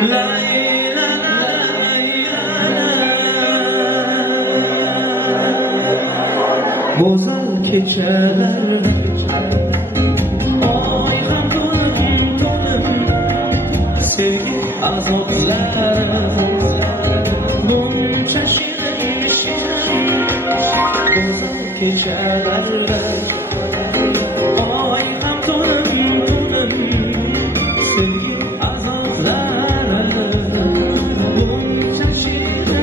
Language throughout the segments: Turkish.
Güzel keçeler ay ham to'lib sevgi azoblar buncha shirin güzel keçeler ay ham to'lib sevgi azoblar buncha shirin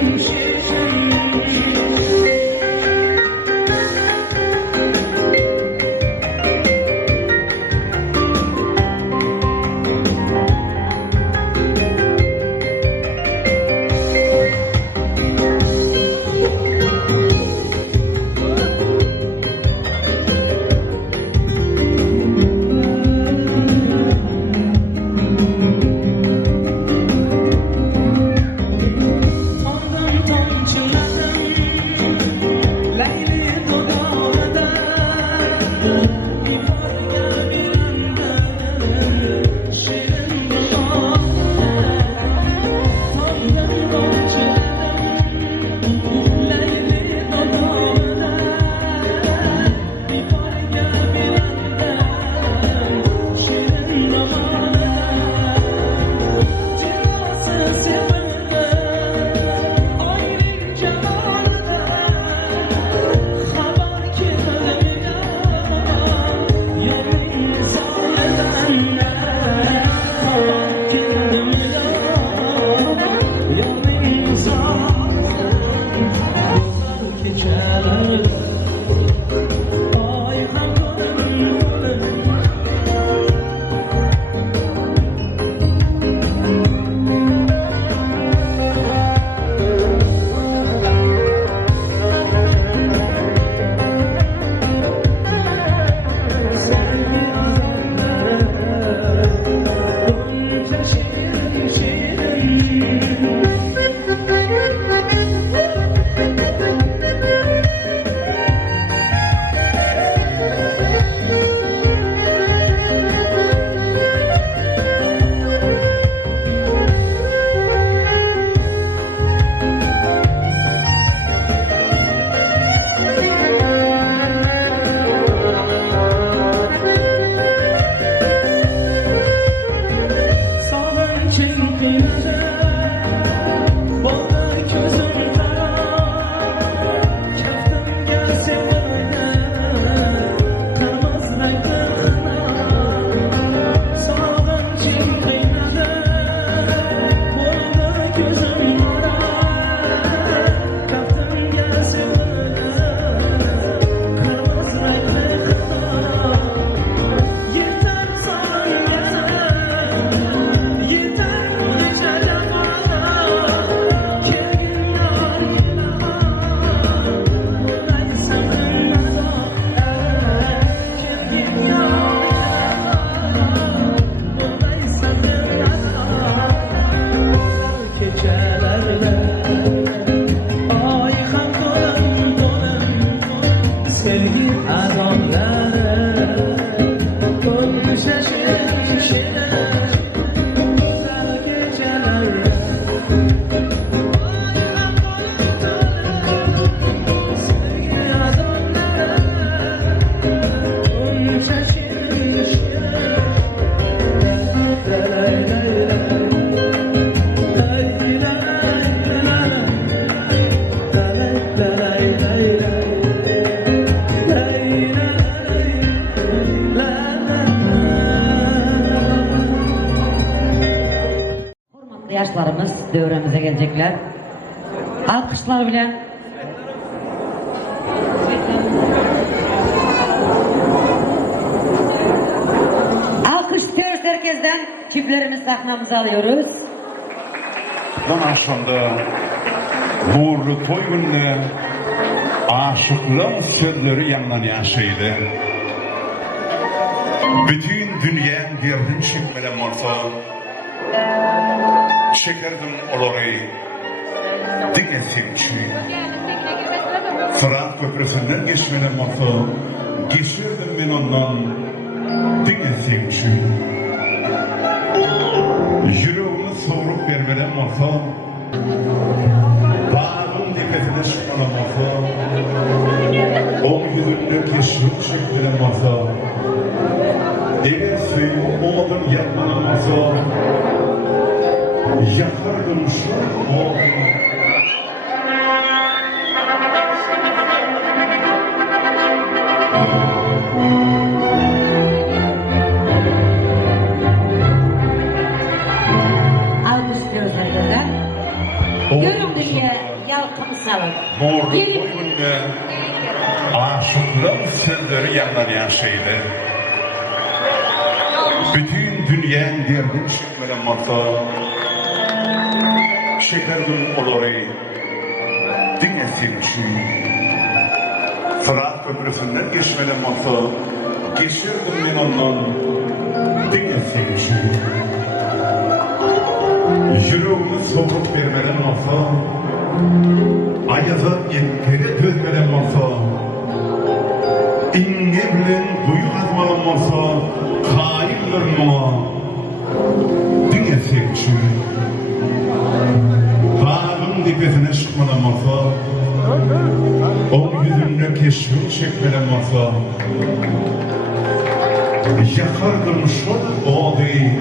Yaşlarımız devremize gelecekler. Alkışlar bile. Alkış istiyoruz herkesten. Çiftlerimiz sahnamıza alıyoruz. Ben aşağıda uğurlu toy gününe aşıklar sözleri yandan yaşaydı. Bütün dünya birden şekmelen olsa şekerdim oları dine sevçi. Fırat köprüsünden geçmeden olsa geçirdim ben ondan dine sevçi. Yüreğimi soğurup masa. Bağın tepesine çıkmadan masa. O yüzünde keşif şekline masa. Eğer suyu oğlum yapmadan masa. Yakar dönüşler o. Alkışlıyoruz herkesten. Görün diye yalkın salın. Mordu Gelin. boyunca aşıkların sözleri yanlayan şeydi. Bütün dünyanın derdini çekmeden masa. Şeker gün olori. Dinlesin için. Fırat köprüsünden geçmeden masa. Geçirdim ben ondan. Dinlesin için. Yüreğimi soğuk vermeden masa. Ayaza etkili dözmeden masa. İnge bilen duyu azmadan masa. Kaimdir muna. Dinlesin için. Bağın dipesine çıkmadan masa. O yüzünde keşfin çekmeden masa. Yakar kırmışlar o değil.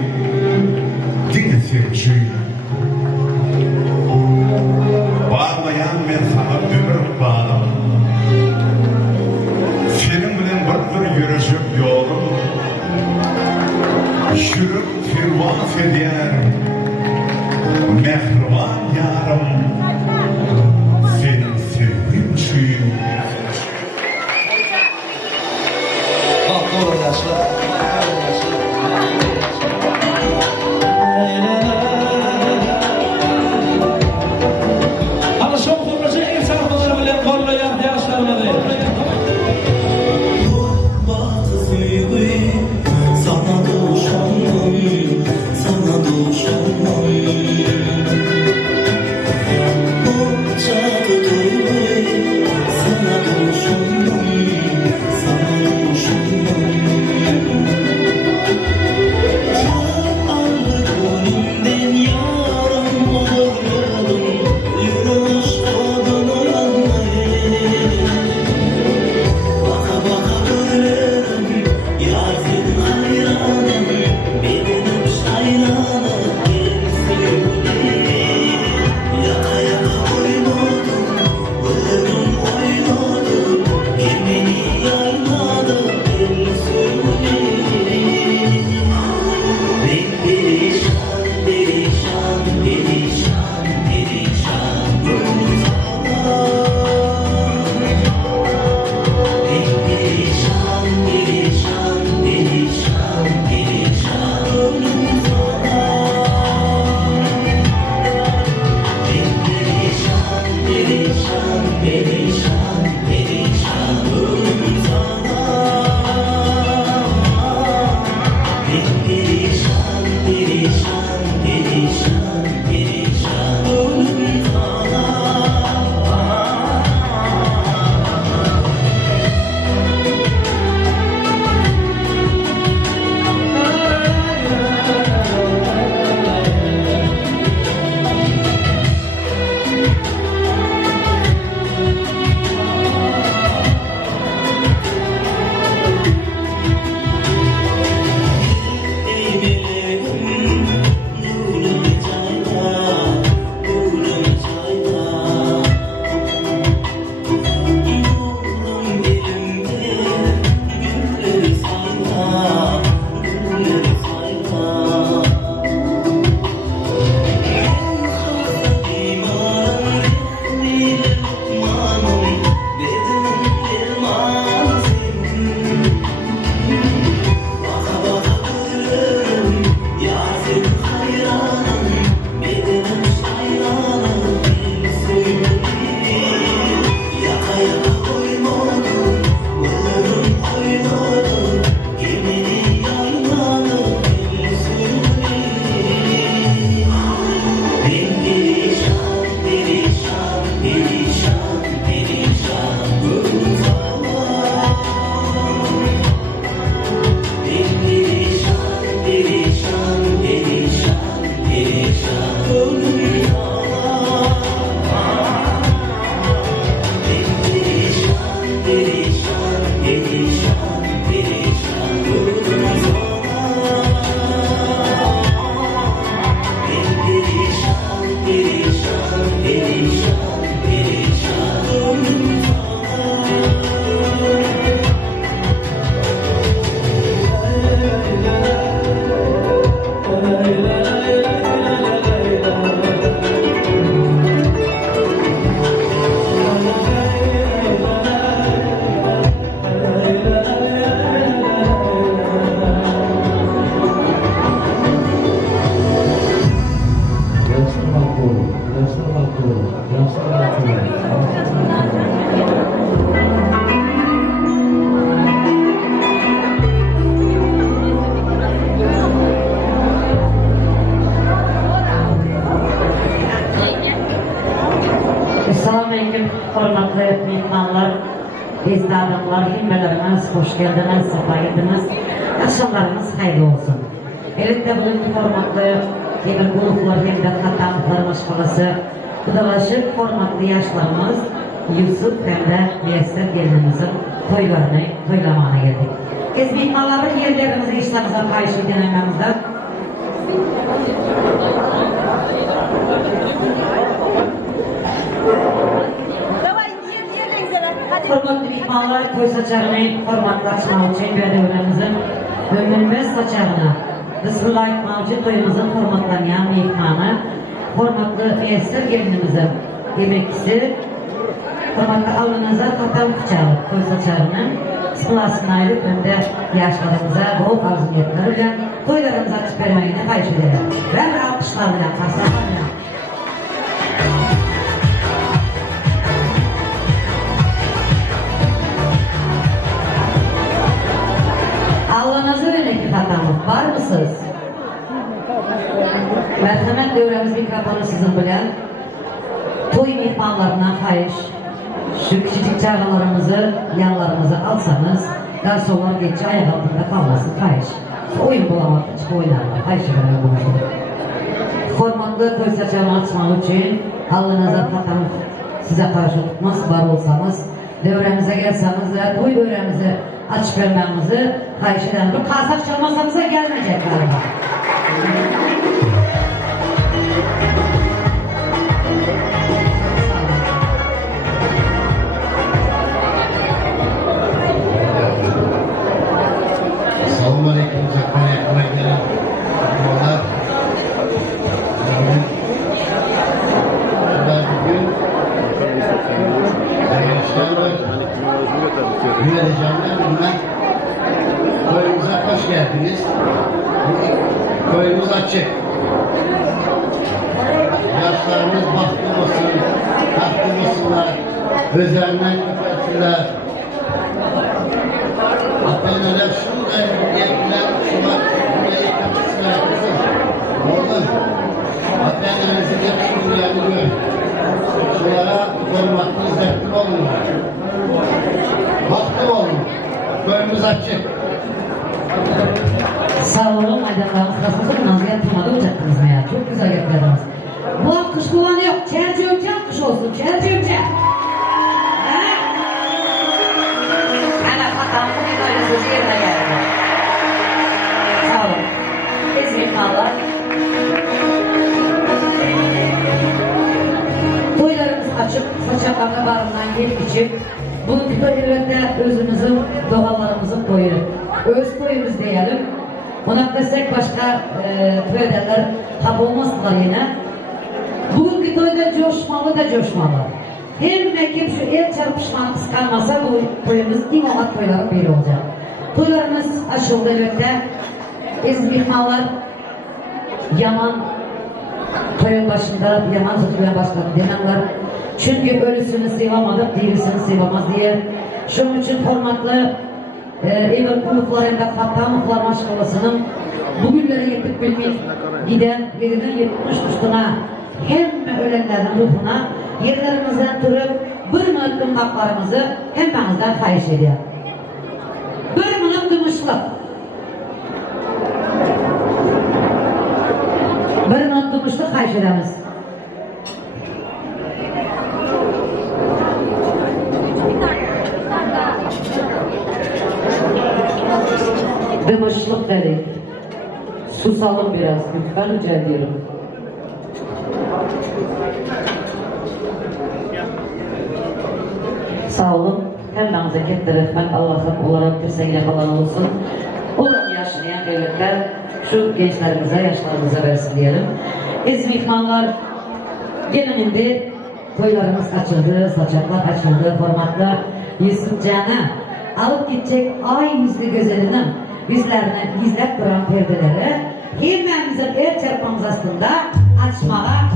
Dinlesin için. Bağlayan ben sana ömür bağlam. Senin bilen bir yürüyecek yolum. Yürüp firvas eder. Mehriban yarım. Senin sevdiğin için. Bak doğru yaşlar. Ama çok kurbaşı ev sarmaları bilen kollayan yaşlarına değil. Sana doğuşanım, sana doğuşanım. Selamünaleyküm, hormatlı mehmanlar, bizde adamlar, himmeleriniz, hoş geldiniz, sefa geldiniz. Akşamlarınız hayırlı olsun. Elinde bugünkü hormatlı demir gruplar hem de katanlıklar başkalası, budalaşık hormatlı yaşlarımız Yusuf hem de Müyesser gelinimizin toylarını, toylamana geldik. Biz mehmanların yerlerimizi işlerimize karşı denememizde hormatlı mehmanlar toy saçarını hormatlı açmak için bedevilerimizin ömürmez saçarını Bismillah aytmak için toyumuzun hormatlanayan mehmanı hormatlı Müyesser gelinimizin yemekçisi hormatlı alnınıza katan bıçağı toy saçarını Bismillah'sını ayırıp önde yaşlarımıza bol arzuniyetlerle toylarımıza açıp vermeyine kayış edelim. Ve alkışlarla karşılamayalım. Allah'ınızı örnekli katamlık var mısınız? Merhamet devremiz mikrofonu sizin bilen toy mehmanlarına kayış şu küçücük çağrılarımızı yanlarınıza alsanız garsonlar geçe ayak altında kalmasın kayış. Oyun bulamadık açık oynarlar. Kayış efendim buluşalım. Hormatlı toy saçağını açmak için Allah'ınıza katanlık size karşı tutmaz var olsanız devremize gelseniz ve toy devremizi açıp vermemizi kayış eden bu kasak çalmasanıza gelmeyecek galiba. Selamünaleyküm Zakariya Kıvay'la Allah'a bugün gençler güveneceğimden bilmem koyumuza hoş geldiniz. Koyumuz açık. Yaşlarımız bahtlı olsun, tahtlı olsunlar, özlerinden köpürtürler. Ben öyle şunu da yekler, şuna yıkamışsınlar kızım. Oğlum, Atenlerinizi de şunu yanıyor. Şunlara korumaklı, zevkli olun. Bahtlı olun. Köyümüz açık. Sağ olun, aydanlarınız kasmasın, nazıya tutmadı olacaktınız mı ya? Çok güzel yapıyordunuz. Bu alkış kullanı yok, çerci önce alkış olsun, çerci önce. Sözü yerine geldi. Sağ olun. Ezmekmalar. Toylarımız açıp saçaklarına barından gelip içip bugünkü toylarında özümüzün, doğallarımızın toyu. Öz toyumuz diyelim. Ona desek başka toy ederler. Hap olmazlar yine. Bugünkü toyda coşmalı da coşmalı. Hem kim şu el çarpışmanı kıskanmasa bu toyumuz İmamat toyları biri olacak. Toylarımız açıldı elbette. Biz mihmanlar yaman toyun başında yaman tutmaya başladı dememler. Çünkü ölüsünü sevamadık, dirisini sevamaz diye. Şunun için hormatlı evvel kulüplerinde Katamlıklar Maşkalası'nın bugünlere yetip bilmeyin giden 70 üstüne hem ölenlerin ruhuna yerlerimizden durup bir minut dımmaklarımızı hemmenizden kayış ediyor. Bir minut dımışlık. Bir minut dımışlık kayış edemiz. Dımışlık dedik. Susalım biraz lütfen rica ediyorum. Sağ olun. Hem namzeket rahmet Allah'ın olarak dirseğine falan olsun. Olan yaşlayan devletler şu gençlerimize, yaşlarımıza versin diyelim. Biz mihmanlar gelininde toylarımız açıldı, saçaklar açıldı, formatlar Yusuf Can'a alıp gidecek ay yüzlü güzelinin yüzlerine gizlep duran perdeleri hemen bize el çarpmamız aslında açmaya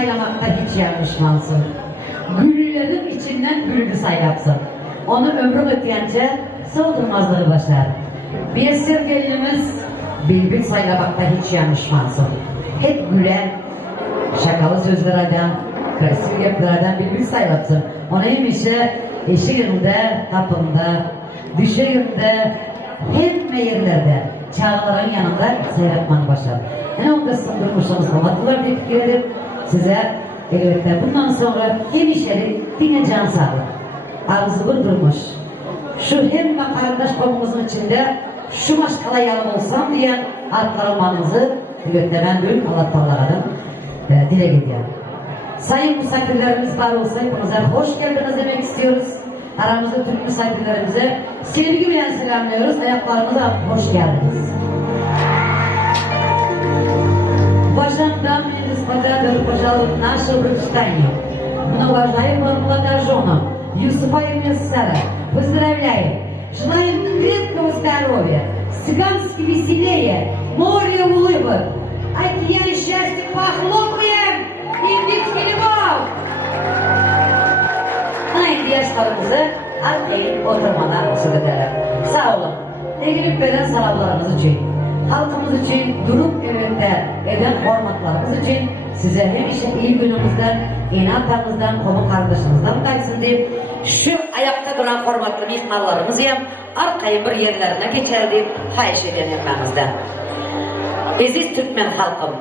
saylamakta hiç yanlışmansın. Güllerin içinden gülünü saylapsın. Onu ömrü öteyince sığdırmazlığı başar. Bir sevgilimiz bülbül saylamakta hiç yanlışmansın. Hep gülen, şakalı sözlerden, klasik yapılardan bülbül saylapsın. Ona yemişe eşiğinde, kapında, düşeğinde, hep yerlerde, çağların yanında sayratmanı başlar. Yani o kısım durmuşsunuz, anlattılar diye fikir edip size elbette bundan sonra yemişleri dine can sağlık. Ağzı durmuş. Şu hem kardeş konumuzun içinde şu maşkala yanım olsam diyen arttırılmanızı elbette ben dün Allah Teala'dan dile gidiyorum. Sayın misafirlerimiz var olsa hepinize hoş geldiniz demek istiyoruz. Aramızda Türk misafirlerimize sevgiyle selamlıyoruz. Ayaklarımıza hoş geldiniz. Уважаемые и господа, добро пожаловать в наше Британию. Многоуважаемая молодая жена Юсупа и Мессара, поздравляем! Желаем крепкого здоровья, цыгански веселее, море улыбок, океан счастья, похлопаем и веселимов! Aynı yaşlarımızı arkaya oturmadan sürdüler. Sağ olun. Eğilip veren sahablarımız için, halkımız için durup evinde eden hormatlarımız için size hemşe iyi günümüzden, inatamızdan, konu kardeşimizden kaysın deyip şu ayakta duran hormatlı mihmallarımızı yap, arkayı bir yerlerine geçer deyip fahiş eden yapmamızda. Aziz Türkmen halkım,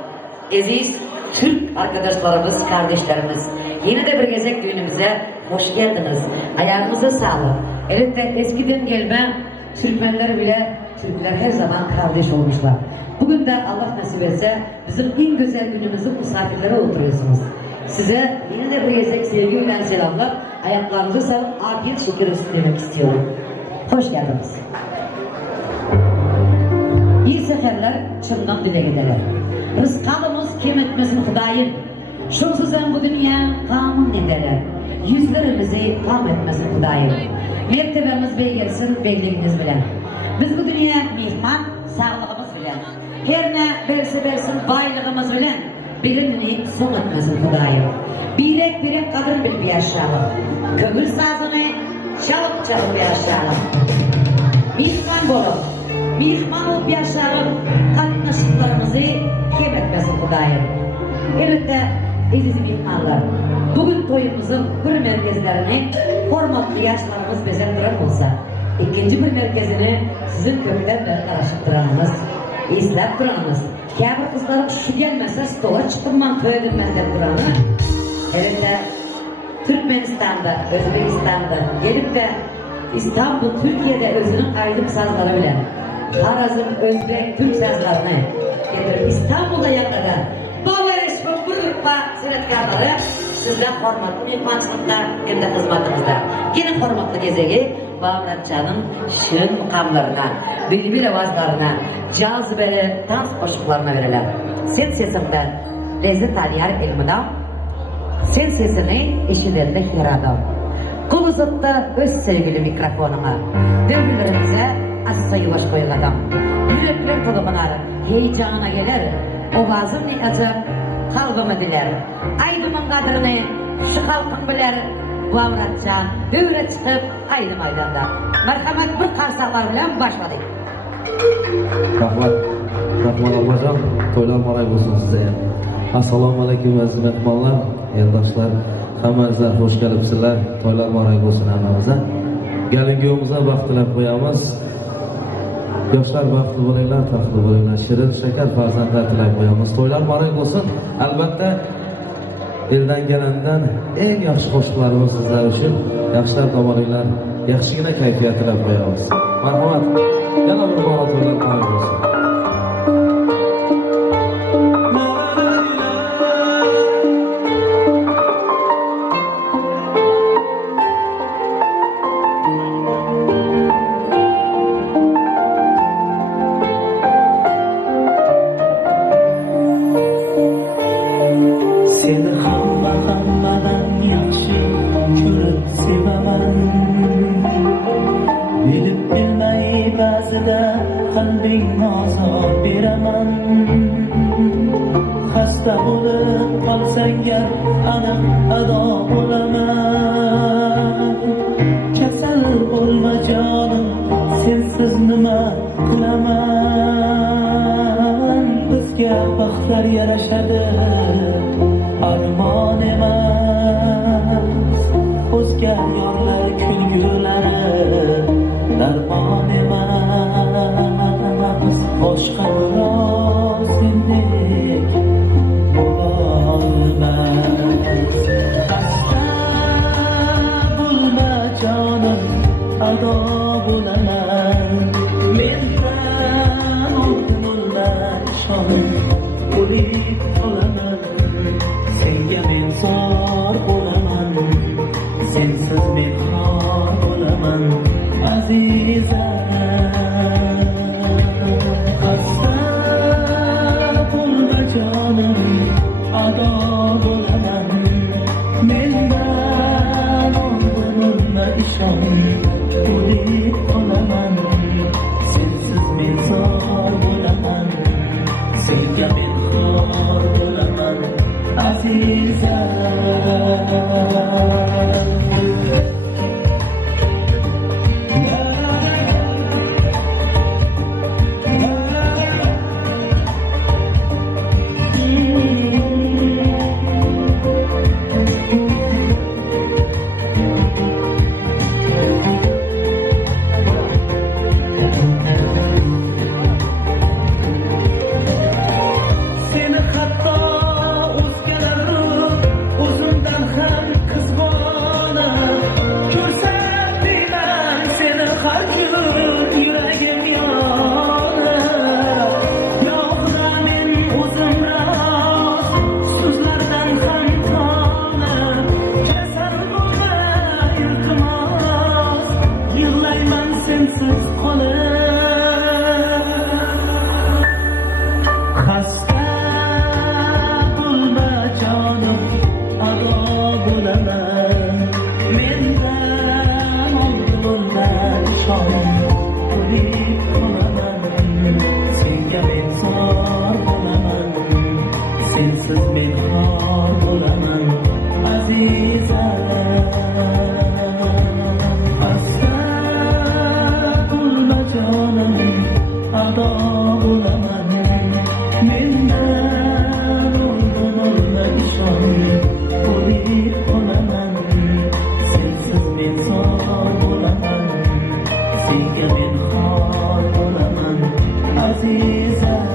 aziz Türk arkadaşlarımız, kardeşlerimiz, yine de bir gezek düğünümüze hoş geldiniz. Ayağınıza sağlık. Elbette eskiden gelme Türkmenler bile, Türkler her zaman kardeş olmuşlar. Bugün de Allah nasip etse bizim en güzel günümüzün misafirlere oturuyorsunuz. Size yine de bir gezek sevgiyle selamlar. Ayaklarınıza sağlık. Afiyet şeker olsun demek istiyorum. Hoş geldiniz. İyi seferler çımdan dile giderler. Rızkalımız kim etmesin Hudayın. Şunsuzdan bu dünya kanun ederler. Yüzlerimizi kam etmesin Hudayın. Mertebemiz gelsin belliğiniz bilen. Biz bu dünya mihman sağlığımız bilen. Her ne versin baylığımız bilen. Bilinini son etmesin Hudayın. Birek kadın bil bir aşağılık. Kömür sazını çalıp bir aşağılık. Mihman bolup, mihman olup bir aşağılık. Katnaşıklarımızı kim etmesin Hudayın. Elbette aziz mihmanlar, bugün toyumuzun bir merkezlerini hormatlı yaşlarımız bezendiren olsa, ikinci bir merkezini sizin kökten beri karışıktıranımız, izlep duranımız, kâbir kızlarım şu gelmese stola çıkınman toy edilmen de duranı, elbette Türkmenistan'da, Özbekistan'da gelip de İstanbul, Türkiye'de özünün ayrılık sazları bilen, Harazım, Özbek, Türk sazlarını getirip İstanbul'da yanlara Baba Eşkul Burgurpa senetkarları sizden hormatlı mihmançılıkta hem de hizmetimizde. Yine hormatlı gezegi Bağımratçanın şirin mukamlarına, bülbül avazlarına, cazibeli dans koşuklarına verilen. Sen sesimden lezzet aliyar ilmiden, sen sesini eşilerinde hiradan. Kul uzattı öz sevgili mikrofonuna. Dövgülerimize asla yuvaş koyuladan. Yürekler toluğunar, heyecanına gelir. Ovazım ne acı, kalbımı diler. Aydımın kadrini şu halkın biler. Bu avratça dövre çıkıp aydı maydanda. Merhamet bir karsaklar bilen başladık. Rahmat abacan, to'ylar muborak bo'lsin sizga. Assalomu alaykum aziz mehmonlar, yoldoshlar, hammangizlar xush kelibsizlar. To'ylar muborak bo'lsin hammamizga. Galingo'mizga vaqt tilab qo'yamiz. Yoshlar baxtli bo'linglar, taxtli bo'linglar, shirin shakar farzandlar tilab qo'yamiz. To'ylar muborak bo'lsin. Albatta eldan kelandan eng yaxshi qo'shiqlarimiz sizlar uchun. Yaxshilar tomonidan yaxshigina kayfiyat tilab qo'yamiz. Marhamat. Yana bir bora to'ylar muborak bo'lsin. Seni hammadan yaxshi ko'rib sevaman. Bilib bilmay ba'zida qalbing ozor beraman. Xasta Xasta bo'lib qolsang gar aniq ado bo'laman. Kasal bo'lma jonim, sensiz nima qilaman? Bizga baxtlar yarashadi, armon emas. O'zga yorlar kulgulari darmon emas. Boshqa birov sendek bo'lolmas. Xasta bo'lma jonim, ado bo'laman. Mendan oldin o'lmay ishon, o'lib qolaman. Senga men zor bo'laman, sensiz men xor bo'laman azizam. Xasta bo'lma jonim, ado bo'laman. Mendan oldin o'lma ishon, o'lib qolaman. Sensiz men zor bo'laman, senga men xor bo'laman azizam. Seni hatto o'zgalar o'zimdan ham qizg'onib ko'rsam deyman, seni har kun yuragim yonib. Yo'qda men o'zim rost, so'zlardan ham tonib. Kasal bo'lma iltimos, yig'layman sensiz qolib. Xasta bo'lma jonim, ado bo'laman. Mendan oldin o'lmay ishon, o'lib qolaman. Senga men zor bo'laman, sensiz men xor bo'laman azizam. Xasta bo'lma jonim, ado bo'laman. Mendan oldin o'lmay ishon, o'lib qolaman. Sensiz men zor bo'laman, senga men xor bo'laman azizam.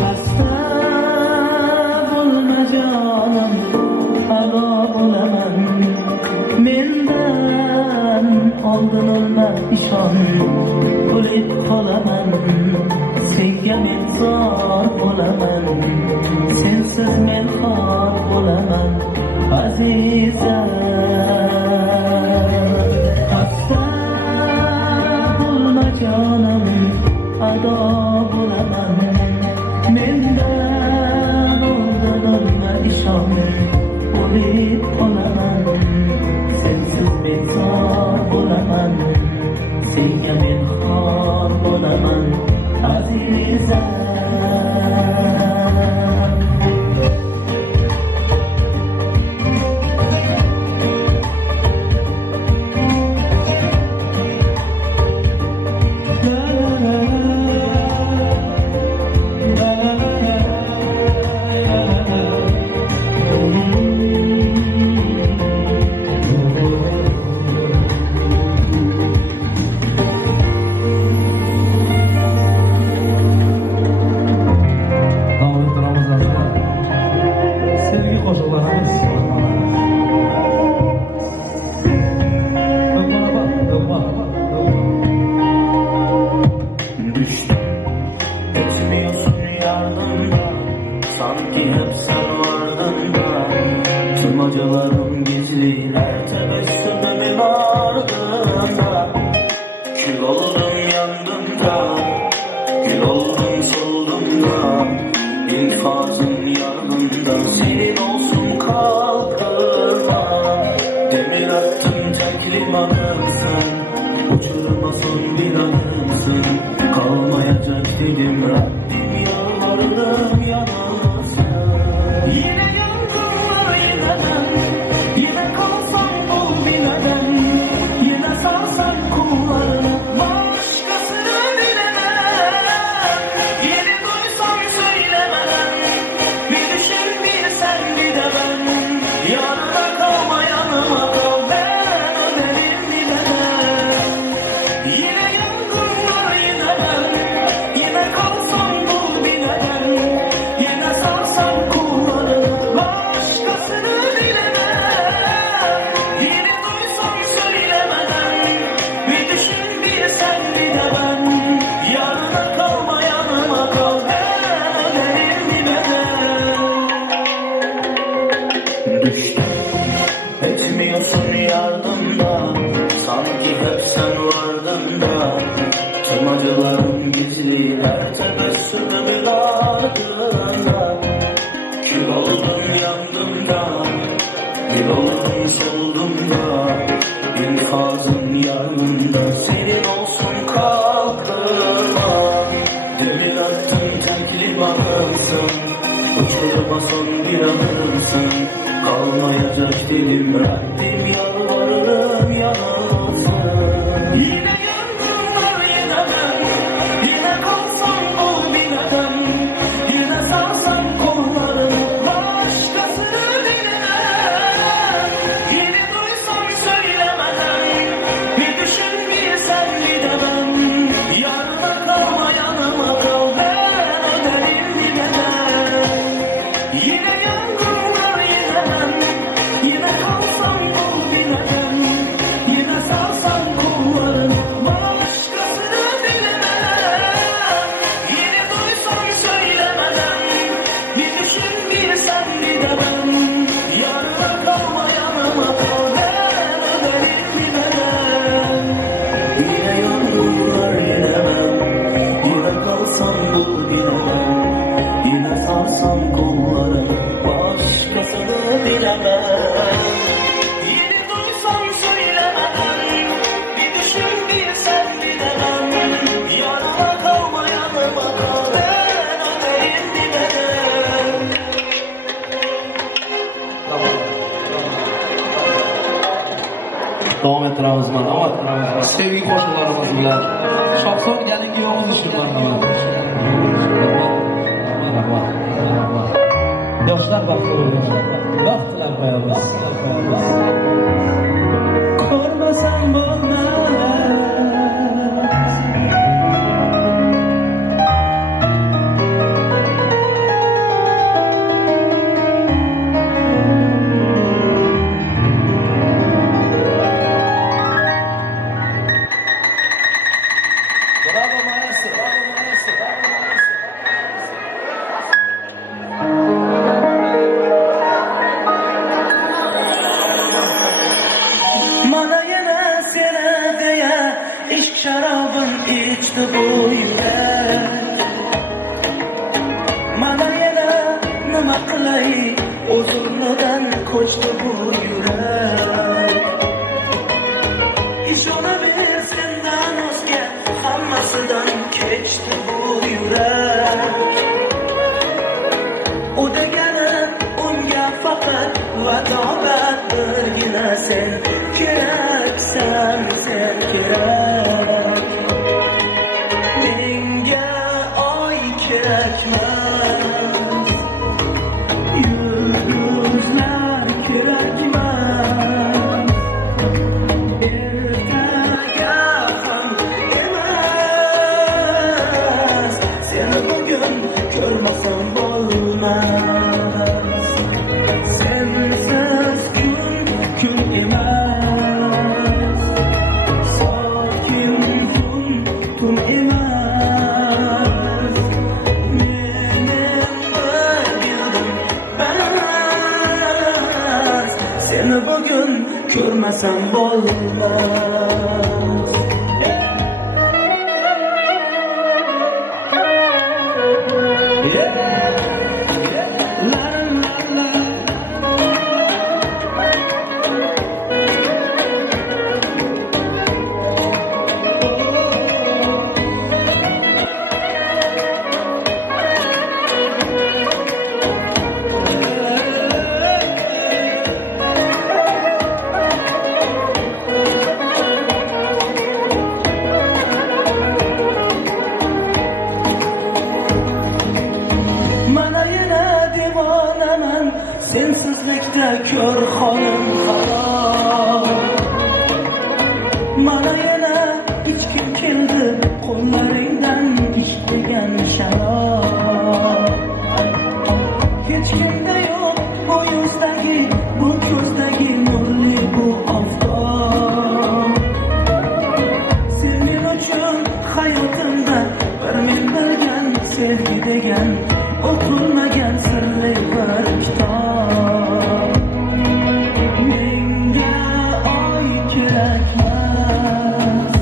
Xasta bo'lma jonim, ado bo'laman. Mendan oldin o'lma ishon, o'lib qolaman. Senga men zor bo'laman, sensiz men xor bo'laman azizam. Xasta bo'lma jonim, ado bo'laman. Mendan oldin o'lma ishon, o'lib qolaman. Sensiz men zor bo'laman, senga men xor bo'laman azizam. Sanki hep sen vardın da, tüm acılarım gizli her tebessüm Rabbim yalvarırım yanılsın. Yine yangınlar yineden, yine kalsam bul bileden, yine sarsan kullarını başkasını bilemem. Yeni duysam söylemeden, bir düşün bir sen bir de ben. Yanına kalma yanıma kal, ben öderim bilemem. Yine yangınlar yineden, yine kalsam bul bileden, yine sarsam kullarını başkasını bilemem. Yeni duysam söylemeden, bir düşün bir sen bir de ben. Yanına kalma yanıma kal, ben öderim bilemem. Düştüm, etmiyorsun yardımda, sanki hep sen vardın da. Tüm acılarım gizli, her tebessümümün ardında. Kül oldum yandım da, gül oldum soldum da. İnfazın yanında, senin olsun kalkırma. Delil attım tekli bakımsın, uçuruma son bir adımsın. Kalmayacak dilim, Rabbim yalvarırım yanılsın. Yine yangınlar yineden, yine kalsam bul bileden, yine sarsam kollarını başkasını bilemem. Yeni duysam söylemeden, bir düşün bir sen bir de ben. Yanına kalma yanıma kal, ben öderim bilemem. Yine yangınlar yineden, yine kalsam bul bileden, yine sarsam kollarını başkasını bilemem. Yeni duysam söylemeden, bir düşün bir sen bir de ben. Yanına kalma yanıma kal, ben öderim bilemem. Yine yangınlar yinemem, yine kalsam bul bileden, yine sarsam kolları başkasını bilemem. Yeni duysam söylemeden, bir düşün bir sen bir de ben. Yanıma kalma yanıma kal, ben öderim bilemem. Davom ettiramiz mana. Sevgi qo'shiqlarimiz bilan Shohson Galingi yo'g'iz uchun marhamat. Yoshlar baxtli yoshlar. Baxt tilab qo'yamiz. Ko'rmasam bo'lmas. Bravo maestro. Bravo maestro. Bravo maestro. Mana yana seni deya ishq sharobin ichdi bu yurak. Mana yana nima qilay, o'zimdan ko'chdi bu yurak. Ishonaver sendan o'zga hammasidan kechdi bu yurak. O degani unga faqat vadobat birgina sen keraksan, sen kerak. Menga oy kerakmas, yulduzlar kerakmas. Ertaga ham emas, seni bugun ko'rmasam bo'lmas. Sensiz kun emas, sokin tun emas. Mening bildim bas, seni bugun ko'rmasam bo'lmas. sensizlikda ko'r holim xarob. Mana yana hech kim keldi qo'llaringdan ishtagan sharob. Hech kimda yo'q bu yuzdagi, bu ko'zdagi nurli bu oftob. Sen men uchun hayotimda bir men bilgan sevgi degan o'qilmagan sirli bir kitob. Menga oy kerakmas,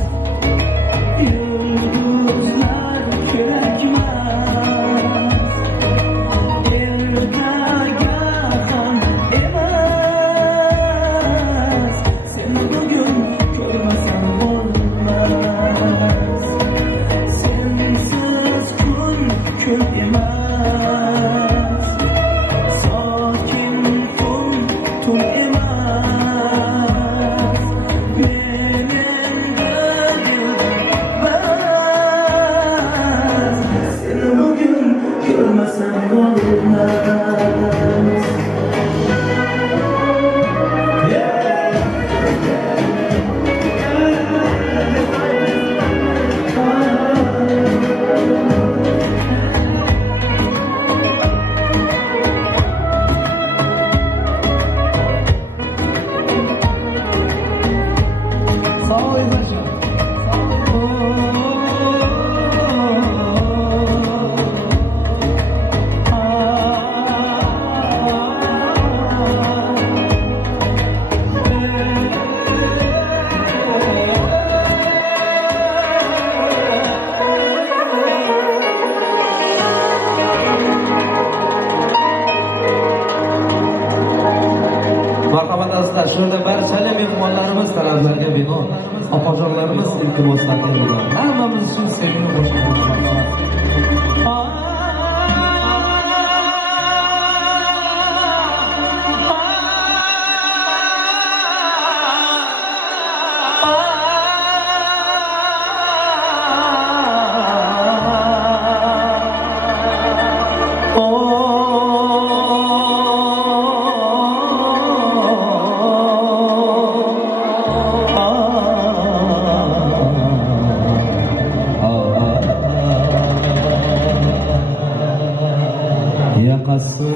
yulduzlar kerakmas, ertaga ham emas. Sen bugun ko'rmasam bo'lmas, sensiz kun kun emas, sokin tun tun emas. Men endi bas, sen bugun ko'rmasam bo'lmas. Sağ ol İbrahim. Marhamat azizlar, şurada barchali mehmonlarimiz talablariga bino, opajonlarimiz iltimoslariga bino. Hammamiz uchun sevimli qo'shiqlar. Yakası,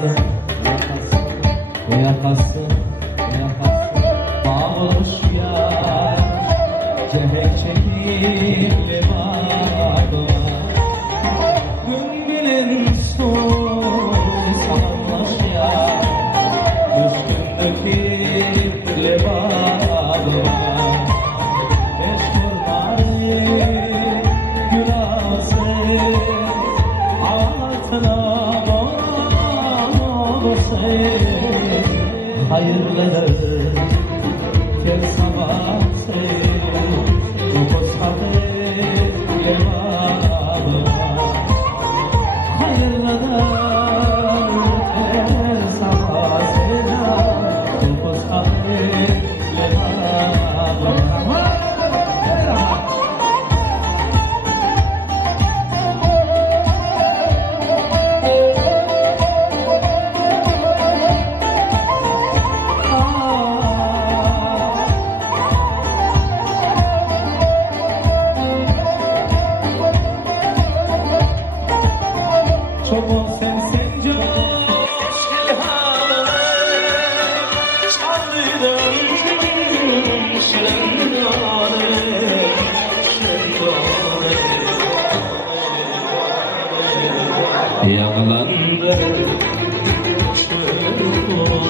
yakası, yakası, bağlamış ya, cehek çekip levada. Güngülün son sarmış ya, üstündeki levada. Eşkurları gülazır, altına hayırlıdır gel sabah dokuz hafif yemağına. Hayırlıdır gel sabah dokuz hafif yemağına. Çoban sensin coş ilhamı, çaldıydın şırınganı, şırınganı. Yağlandı şırınganı,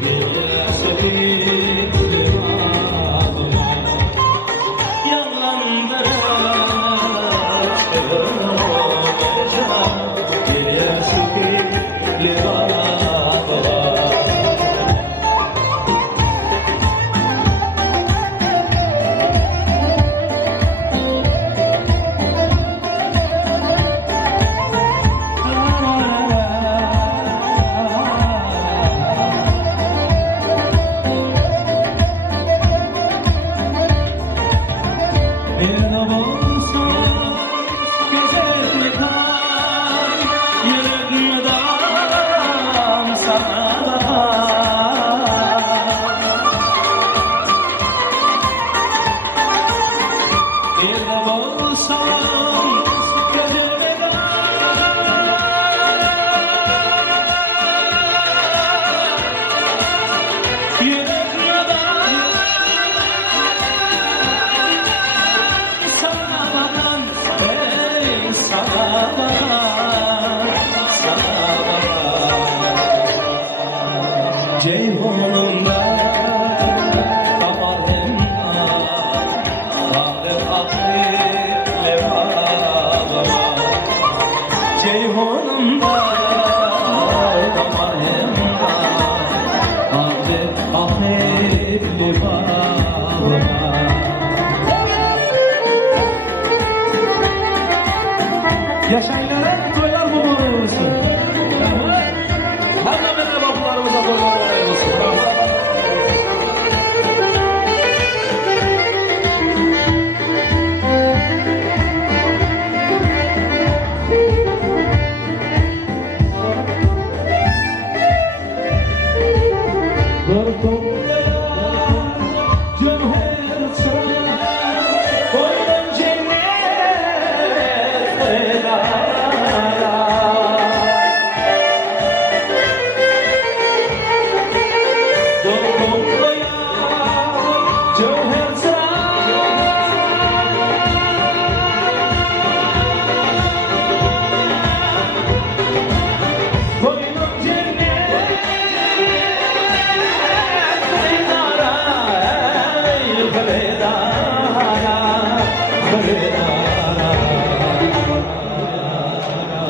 gece sepip limanıma. Yağlandı la la la la. Ceyhunumda damarımda ahirli bağıma. Yaşayınlar toylar bu olsun. Hem de benim babalarımıza toylar olsun.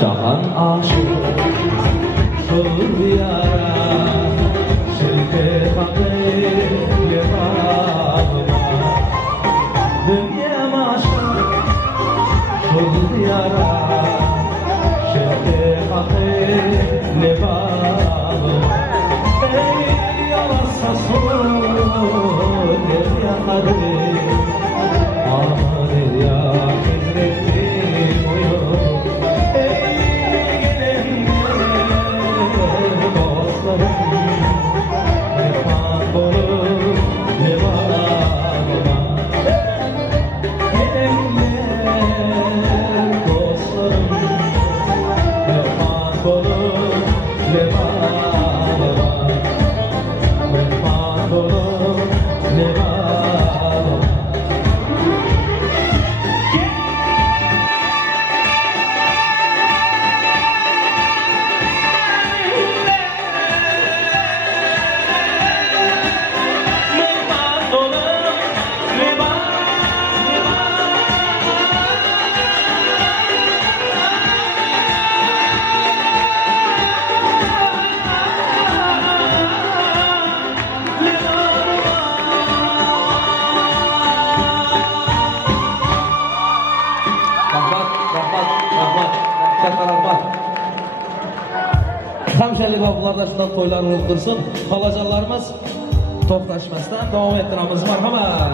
Cahan aşık şur yara şirke hakile bağıma. Dünya maşık şur yara şirke hakile bağıma. Ey yarasa sur derya kadir derya hizretim uyur. Hemşehrilik babalarda şundan toylar olup dursun. Halacanlarımız toxtaşmasdan devam ettiramiz. Marhamat.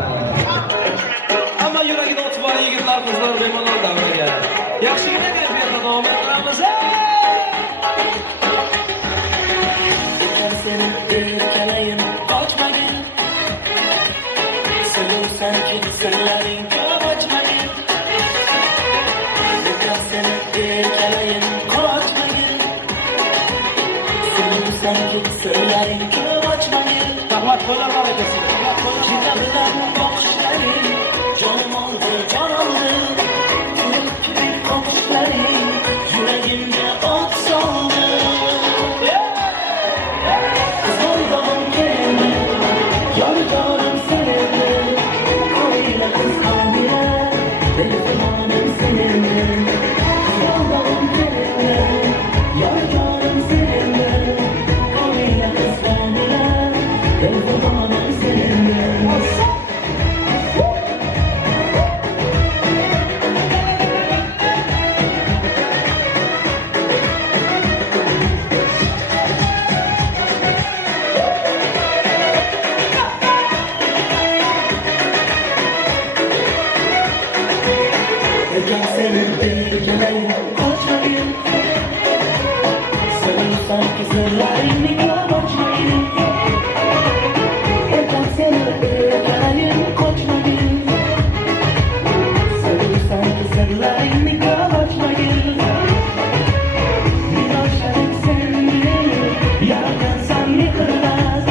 Ama yüreğinde oturan yigitler, kızlar, mehmonlar davriga. Yaxshigina kayfiyatda devam ettiramiz. Seni erkeleyin, kaçmayın. Seviyorsan ki sırların kaçmayın. Seni erkeleyin, kaçmayın. Seviyorsan ki sırların kaçmayın. Rahmat toylar var edesiniz. Kitaplar bakışları, canım aldı, can aldı. Kırık gibi kokuşları, yüreğimde ot soldu. Kızıldan gelme, yarıcanım seninle. Koyla kız kalbine, telefonum seninle. Kızıldan gelme, yarıcanım seninle. Koyla kız kalbine, telefonum seninle. Ecem senin bir keleğin kaçmayın. Seviyorsan ki sırlarını kaçmayın. Ecem senin bir keleğin kaçmayın. Seviyorsan ki sırlarını kaçmayın. Bir aşarım seni, yaratan sen mi kırmaz.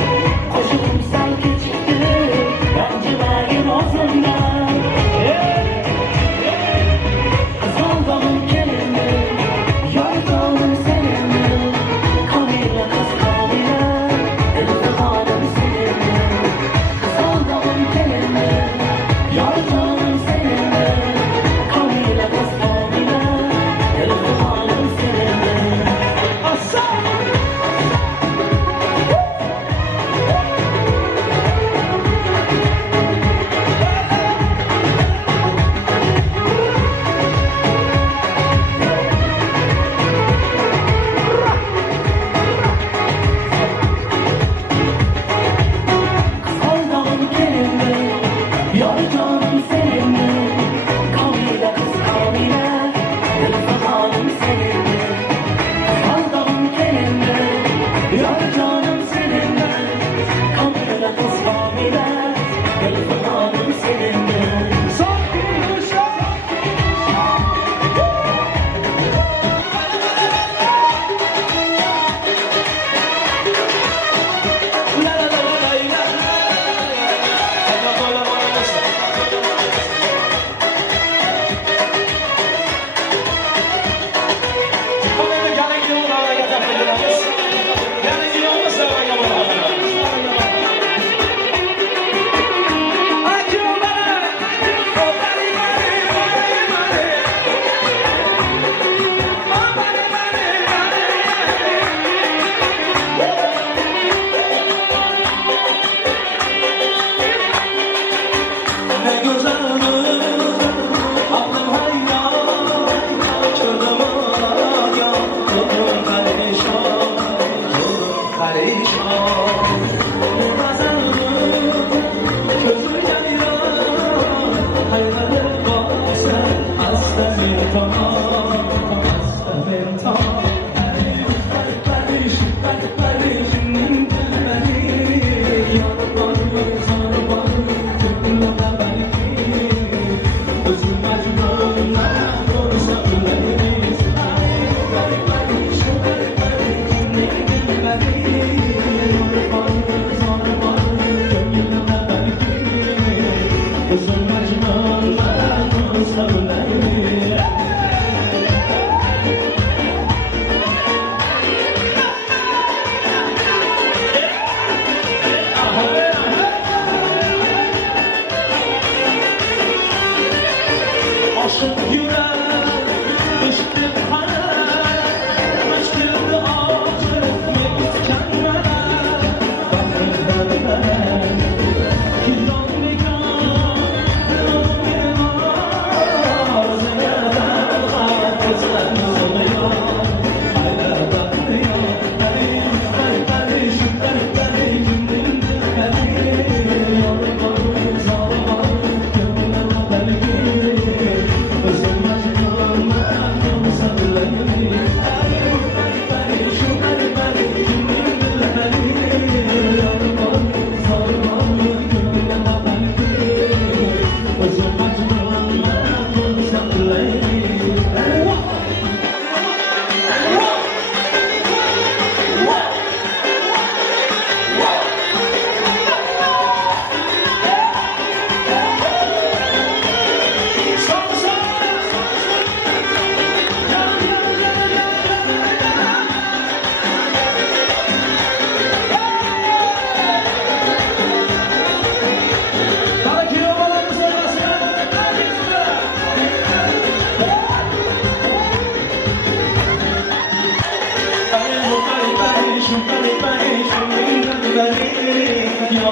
Koşulum sanki çıktı, yancılayın ozundan. Kızıldanım kelime, yardanım seninle. Kamera kız kamera,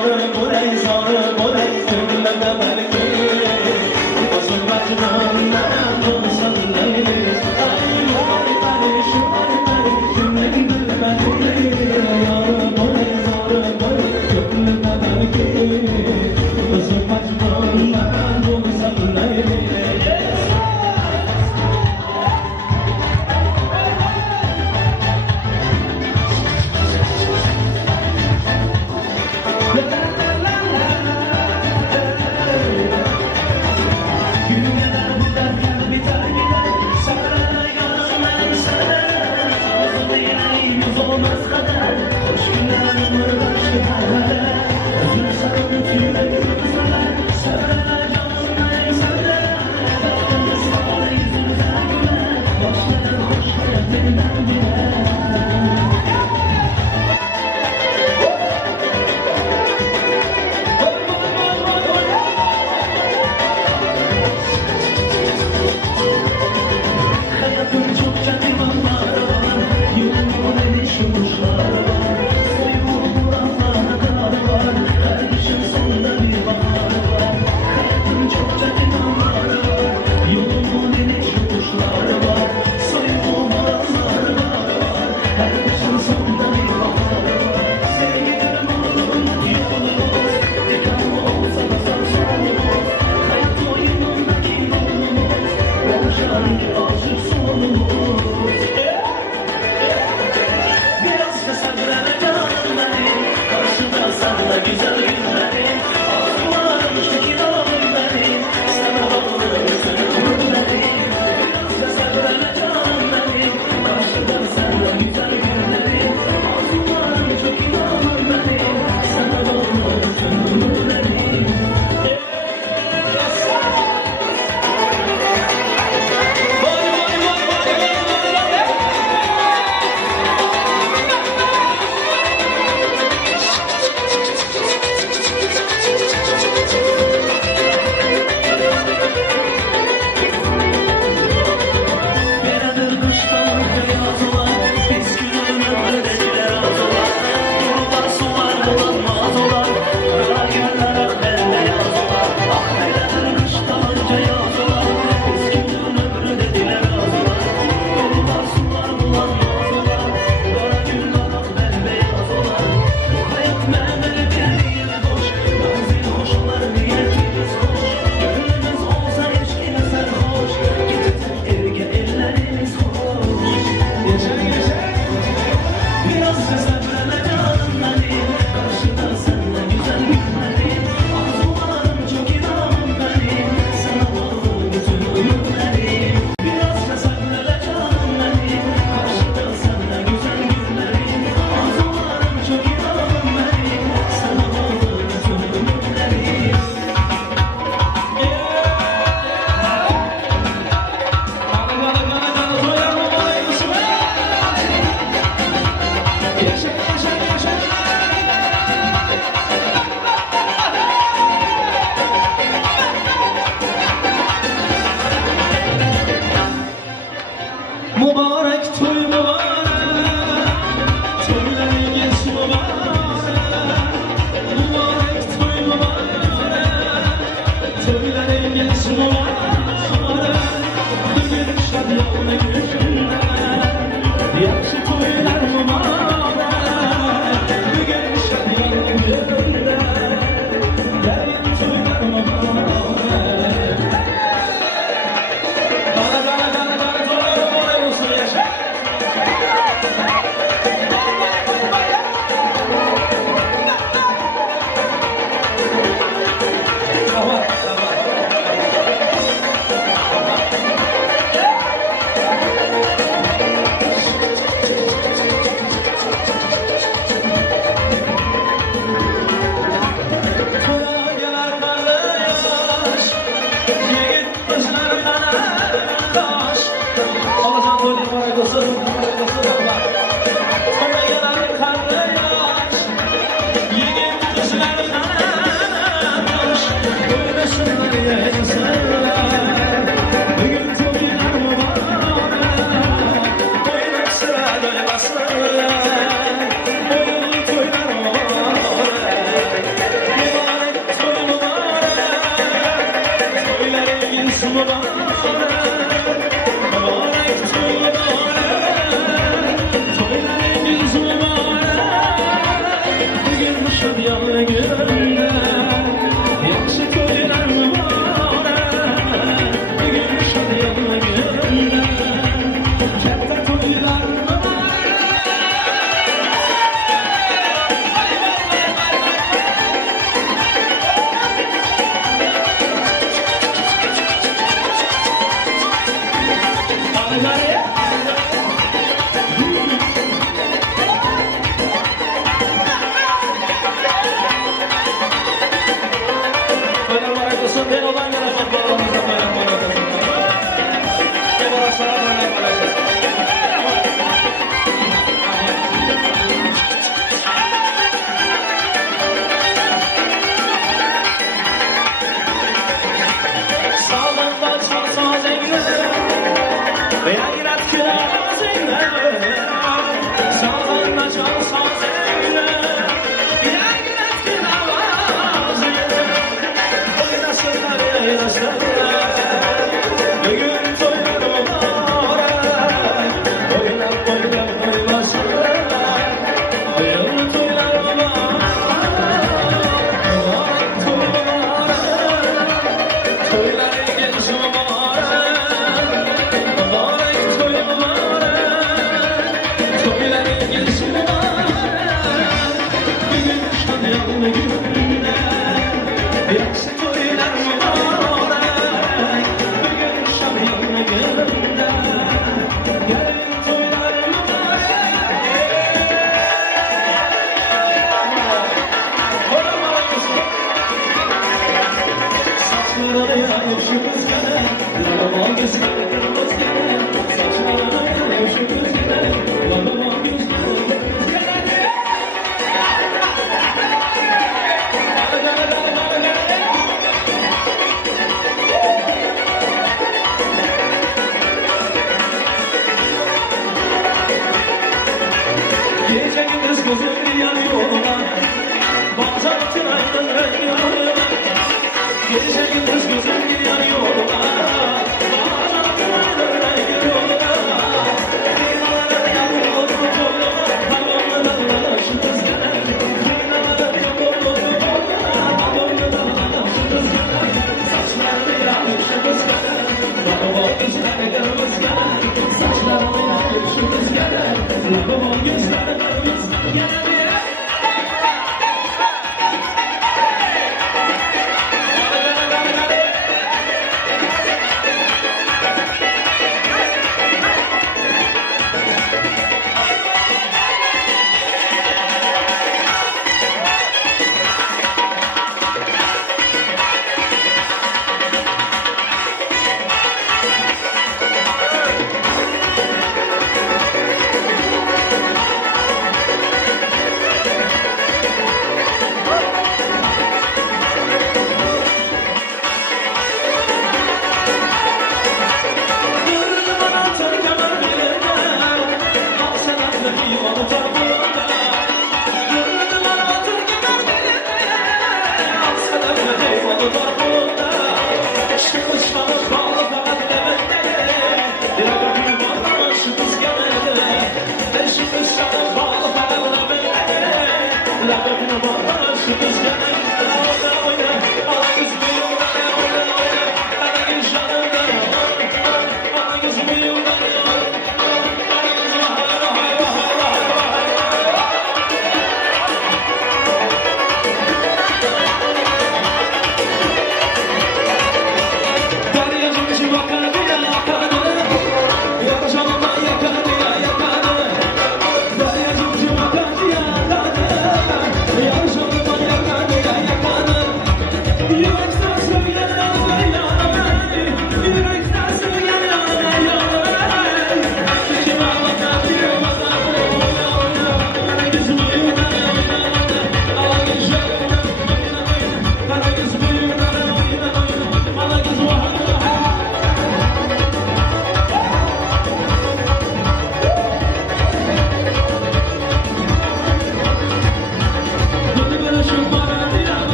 yarım oley zarım oley söyleme belki Başım bacıdan ne olsan neymiş Ay şu harikari cümlen bilmedi Yarım oley zarım oley söyleme belki Başım bacıdan ne olsan neymiş Toyların gelsin var Bir gün şan yanına günler Yaksın toylar mübarek Bir gün şan yanına günler Gelin toylar mübarek Saçlarını yayışımız gene Lalama gözleri kırmız gene Saçlarını yayışımız gene Lalama gözleri gene Gece gündüz gözüm yanıyor Bazen tünetten rengiyor Gece gündüz gözüm yanıyor Bazen tünetten rengiyor Kıymalar yanıyor Balonlar aşımız gene Kıymalar yanıyor Balonlar aşımız gene Saçlarını yanışımız gene Lavabo gözler kırmız gene Saçlarını yanışımız gene Lavabo gözler kırmız gene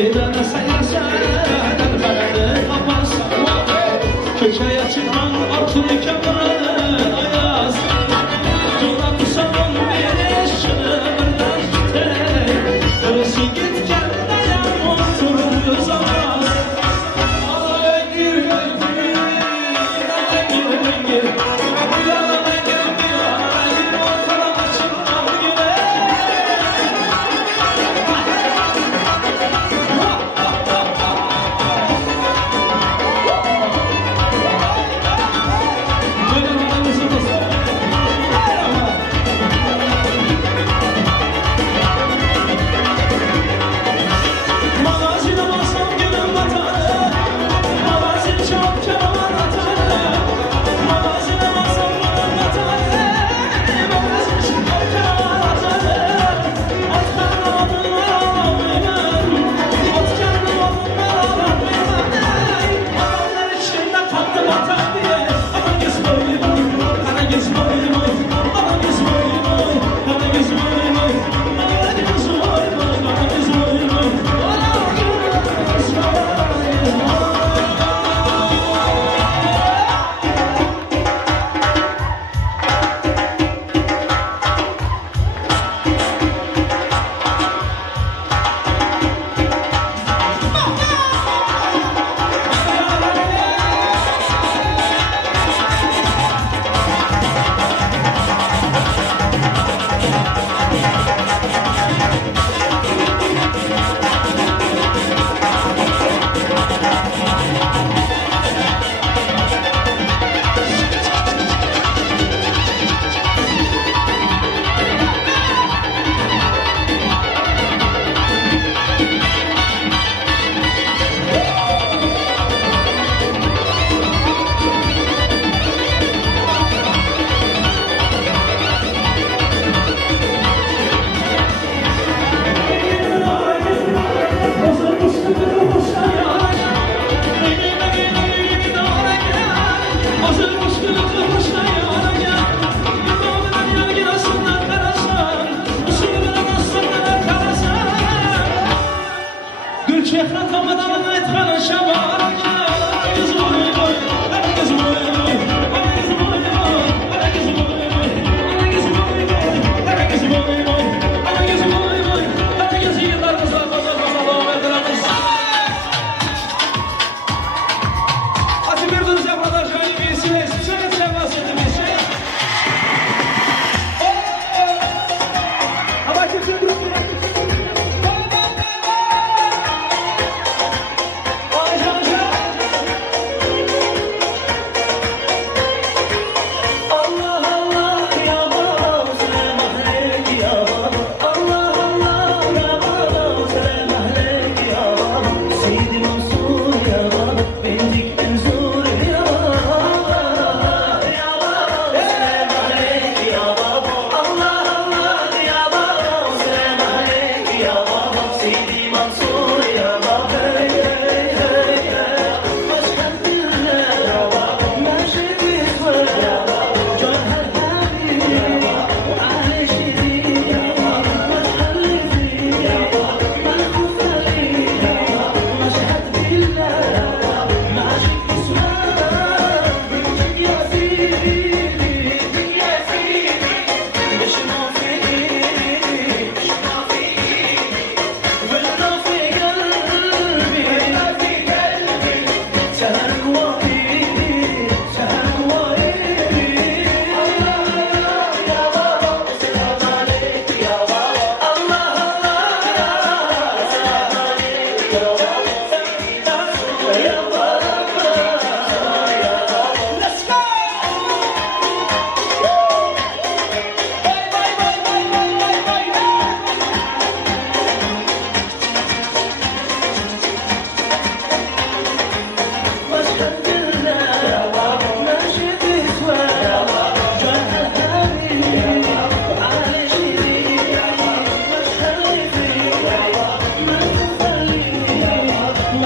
Bir tane sen yaşar Kalbini kaparsan Köşeye çıkan artık kömürünü ayaz Duran sanın bir eşini birden gitek Burası git kendine oturur yazamaz Alengir gengir Alengir gengir Alengir gengir Alengir ortadan açılmam gibi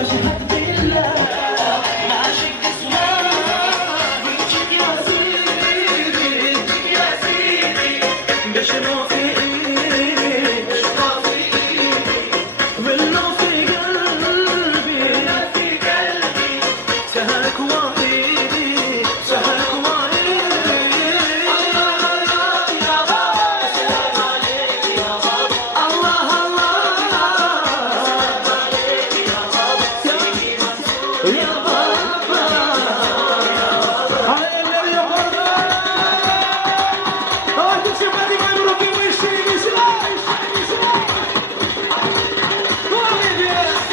مشهد بالله Hadi elleri yukarıda. Hadi çıkmadı ben bırakayım işimizi. Devam ediyoruz.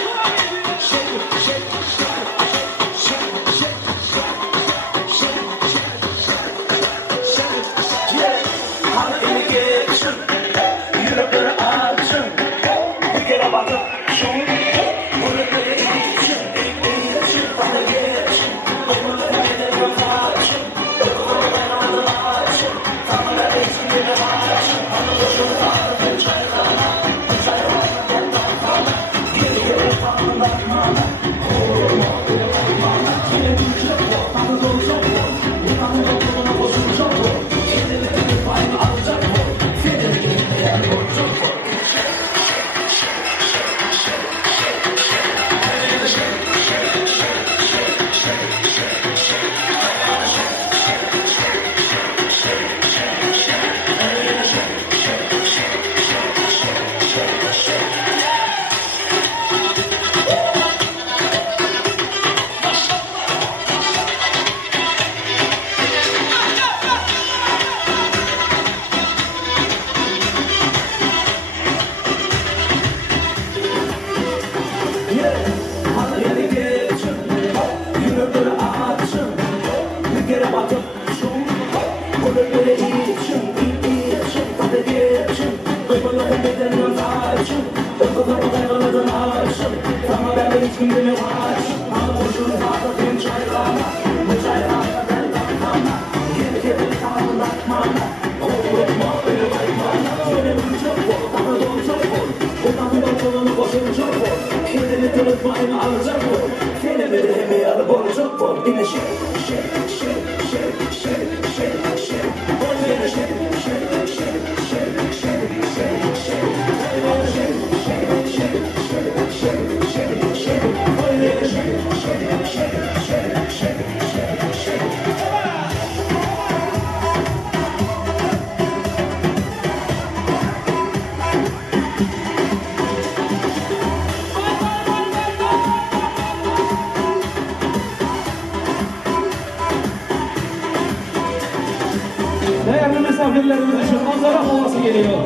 Değerli misafirlerimiz için manzara havası geliyor.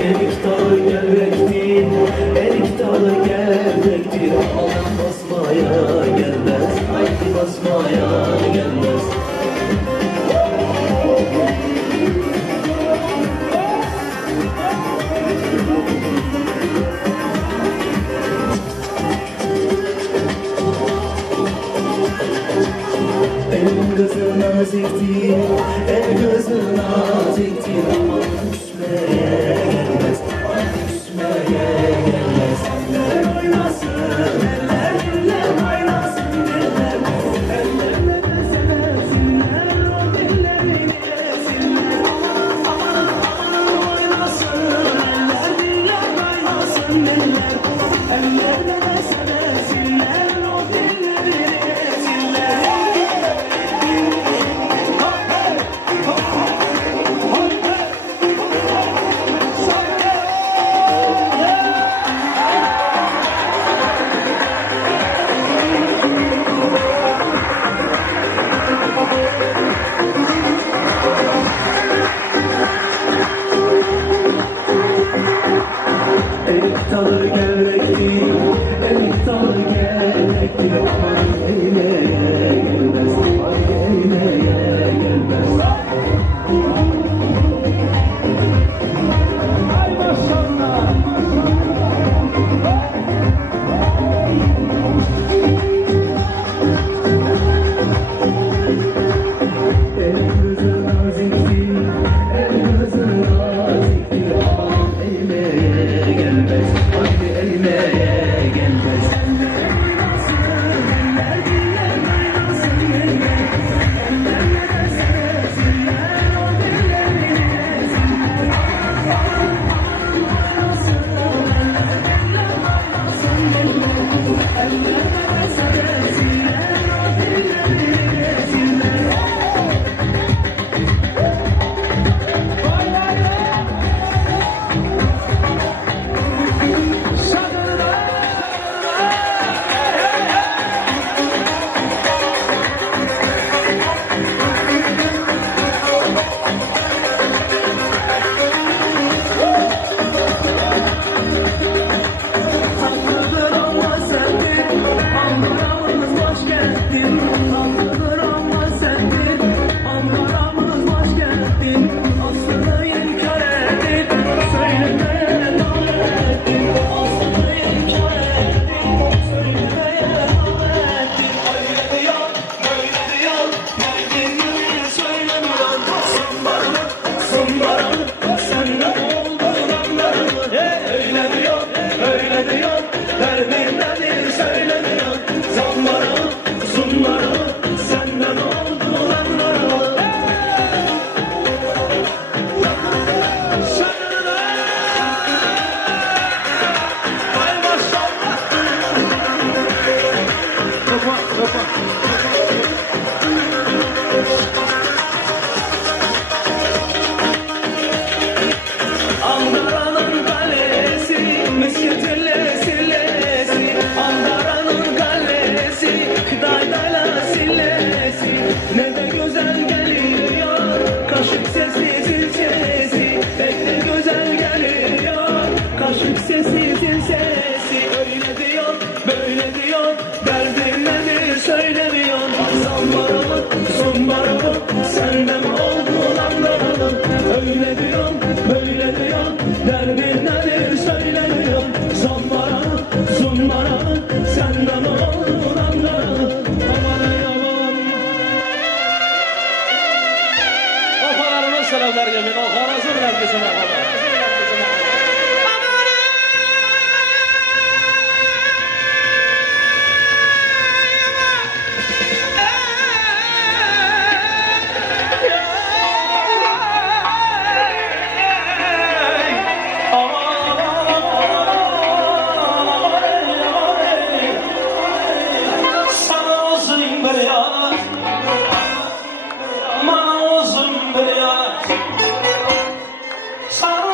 Eliktarı gelecektir, eliktarı gelecektir. Aldan basmaya gelmez. Öyle diyor, böyle diyor, derdin nedir söyle diyor. Son bana, senden olanlara, aman yaman. Kafalarımın selamlar yemin, o harazı bilen bize merhaba. Sana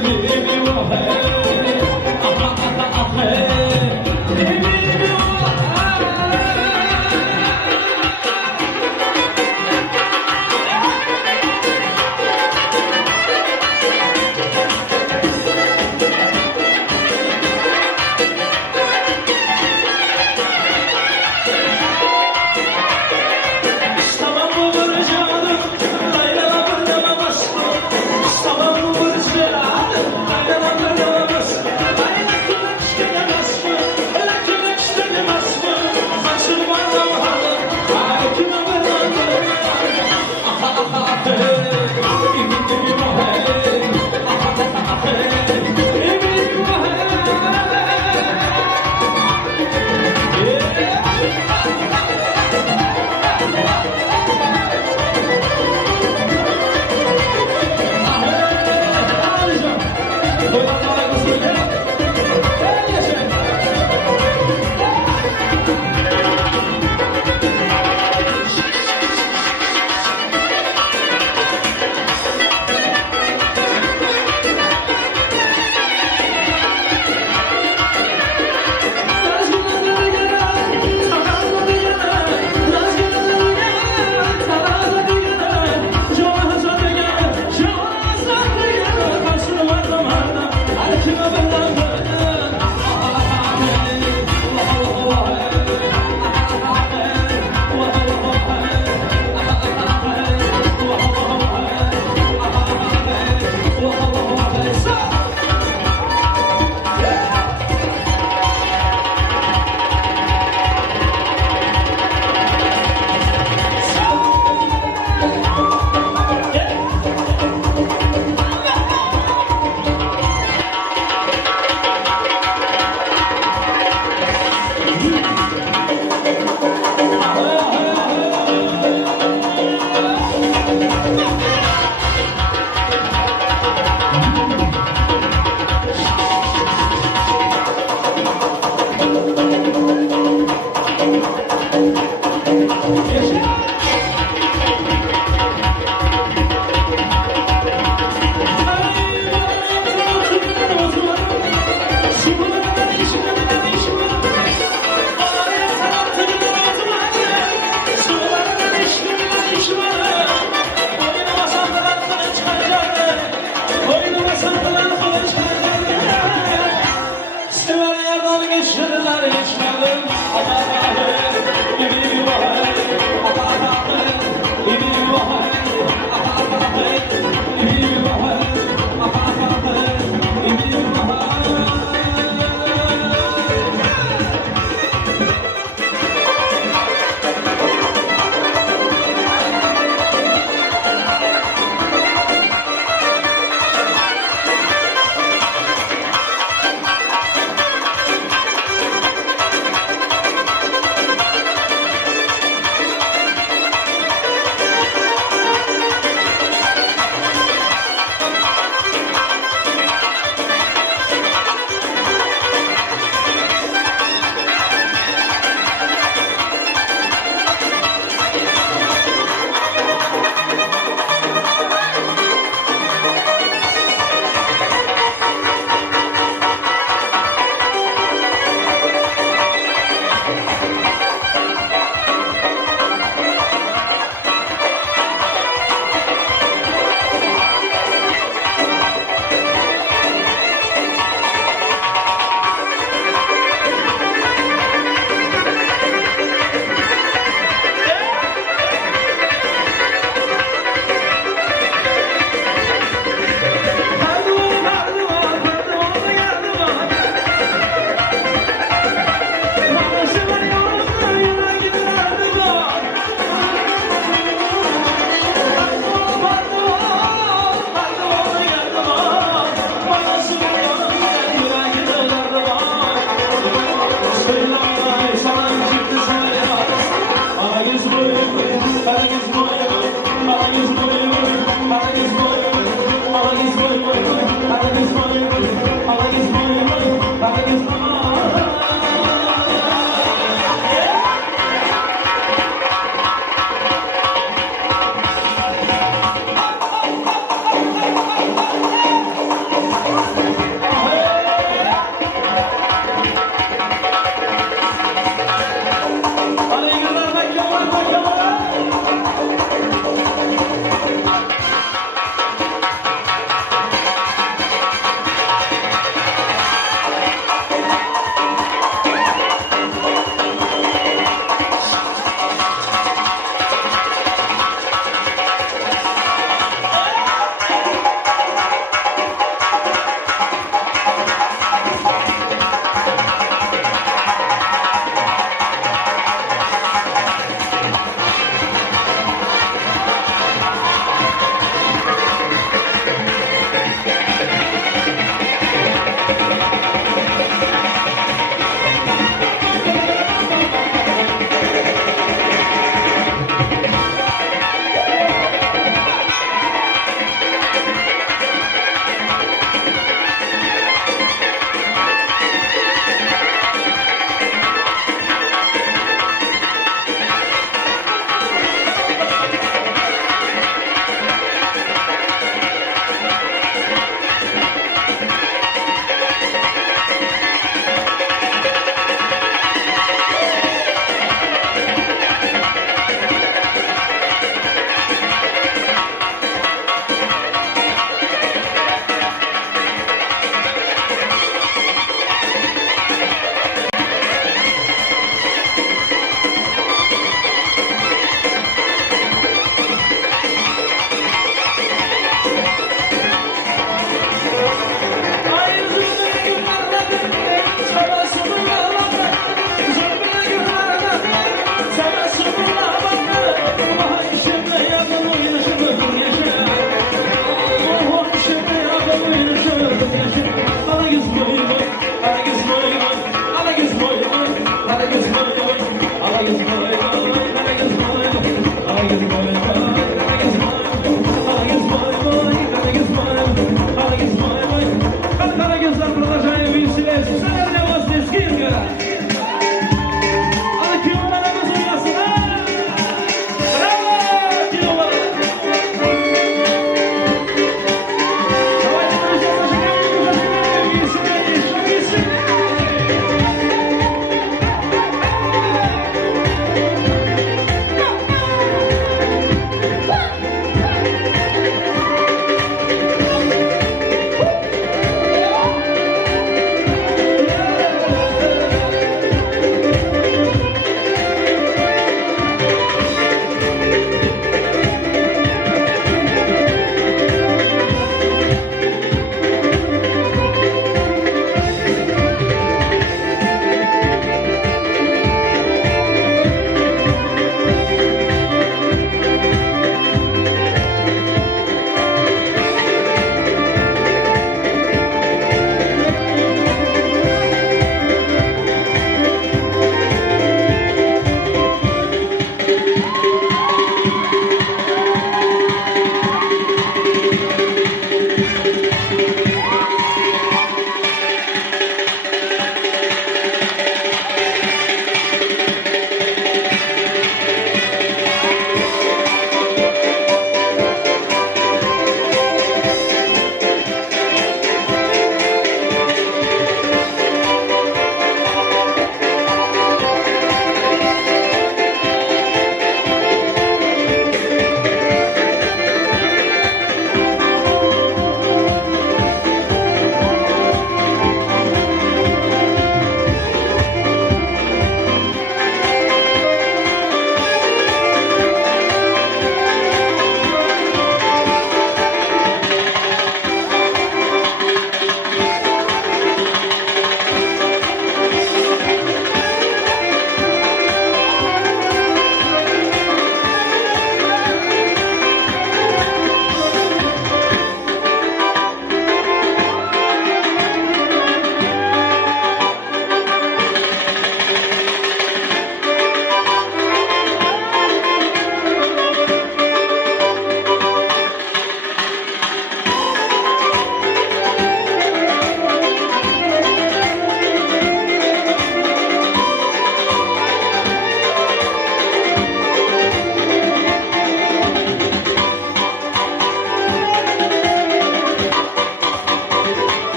Tamam mı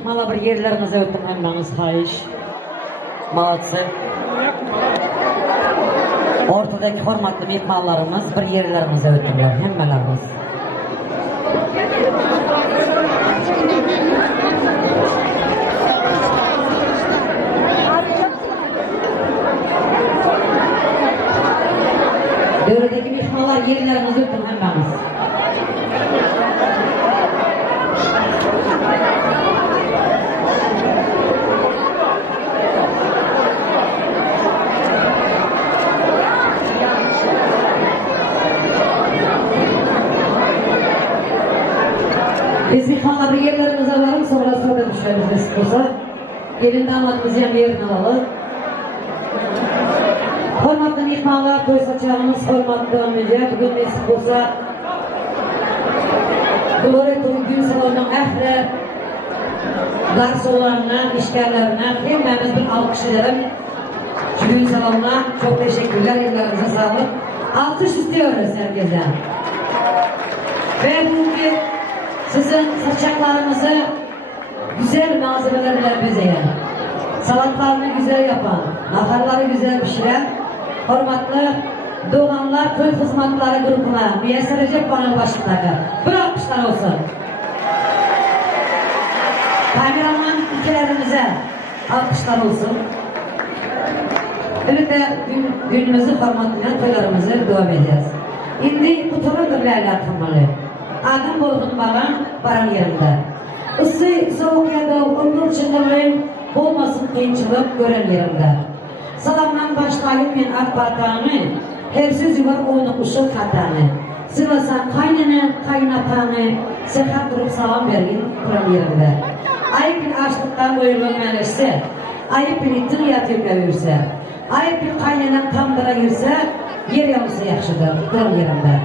mehmana bir yerlerinize ötün hemmeniz hayiş. Malatsı. Ortadaki hormatlı mehmanlarımız bir yerlerinize ötünler hemmelerimiz. Dövredeki mehmanlar yerlerinize ötün hemmeniz. Biz mehmanlar bir yerlerimize varım sonra sohbet düşeriz nasip olsa. Gelin damadımızı hem yerini alalım. Hormatlı mehmanlar, toy saçağımız hormatlı ömürler. Bugün nasip olsa Gloretum gün salonunun ehli garsonlarına, işgallerine hemmemiz bir alkış edelim. Şu gün salonuna çok teşekkürler, ellerinize sağlık. Alkış istiyoruz herkesten. Ve bugün sizin saçaklarınızı güzel malzemelerle bezeyen, salatlarını güzel yapan, naharları güzel pişiren, hormatlı Doğanlar Köy Hizmetleri grubuna Müyesser Recep Ban'ın başındaki bir alkışlar olsun. Kameraman ülkelerimize alkışlar olsun. Evet de günümüzü hormatlayan toylarımızı devam edeceğiz. Şimdi kuturudur Leyla Kırmalı. Adım Bolgun Baran, Baran yerinde. Isı, soğuk ya da onur çınırın olmasın kıyınçılık gören yerinde. Salamdan başlayıp men AK Parti'ni, her sözü var oyunu kuşu katanı. Sıvasan kaynını, kaynatanı, sekat durup salam vergin kuran yerinde. Ayıp bir açlıktan oyulmanmışsa, ayıp bir itin yatırıp verirse, ayıp bir kaynanan tamdıra girse, yer yalısı yakşıdır kuran yerinde.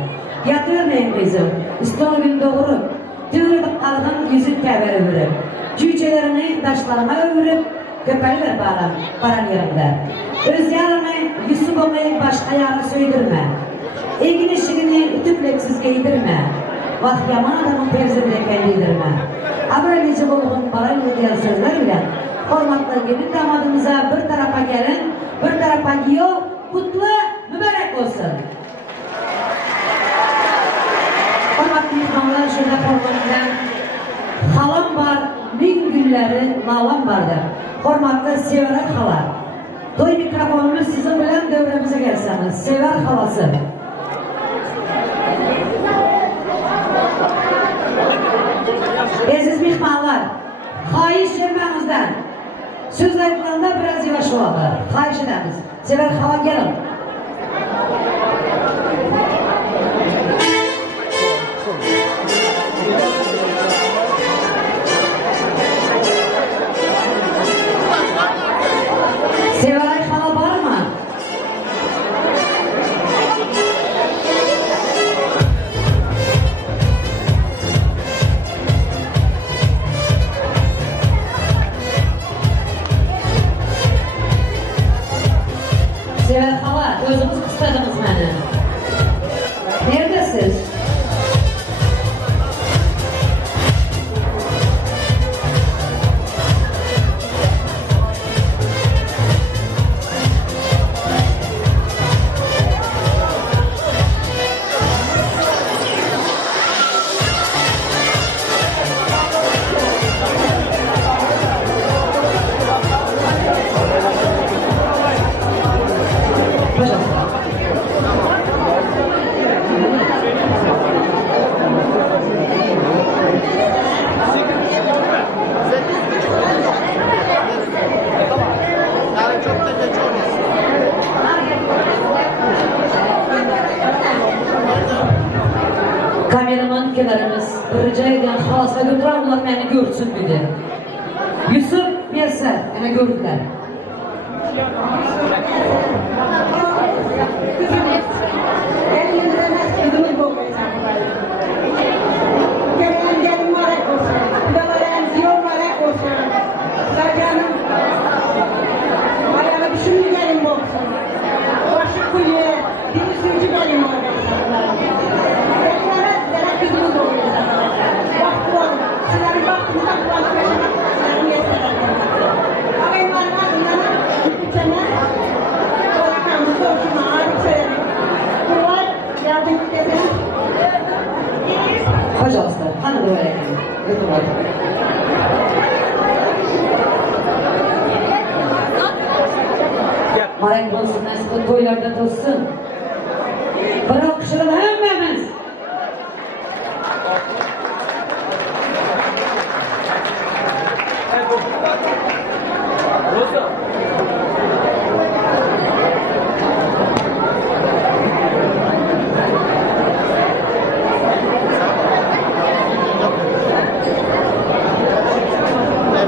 Yatırmayın kızım, İstanbul'un doğru, tüyürüp algın yüzük kevere ömürüp, cücelerini taşlarına ömürüp, köpeğiler baran yerinde. Öz yarını, Yusuf Oğlay'ı başka yarı söydürme. Egin işini ütüpleksiz giydirme. Vah yaman adamın perzindeyken giydirme. Abralici Bolgun baran yediyen sözlerle, hormatlı gelin damadımıza bir tarafa gelin, bir tarafa giyiyor, kutlu, mübarek olsun. Hormatlı mehmanlar şurada hormatlayan halam var, bin günleri nalam vardır. Hormatlı Sever hala. Toy mikrofonumuz sizin bilen devremize gelseniz. Sever halası. Aziz mehmanlar, hayiş vermenizden söz ayıklarında biraz yavaş olalım. Hayiş edemiz. Sever hala gelin. Severay hala var mı? Sever hala, özümüz kıstadınız beni. Neredesiniz? Kameraman ülkelerimiz rica eden halasa götürenler beni görsün dedi. Yusuf Merser, beni gördüler. Pожалуйста, hanım böyle. Götür hadi. Marek olsun, nasıl toylarda olsun. Bırak şurada hemmemiz.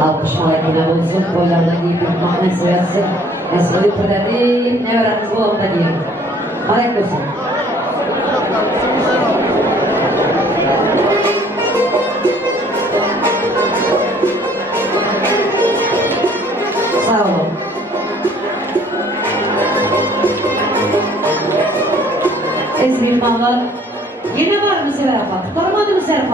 Alkış malakine olsun, boylarına giyip yutmak meselesi. Mesleği kudretli, ne öğrenimiz bu oldu diyelim. Malak olsun. Sağ olun. Ezgin mallar. Yine var mı Serap? Tutamadı mı Serap?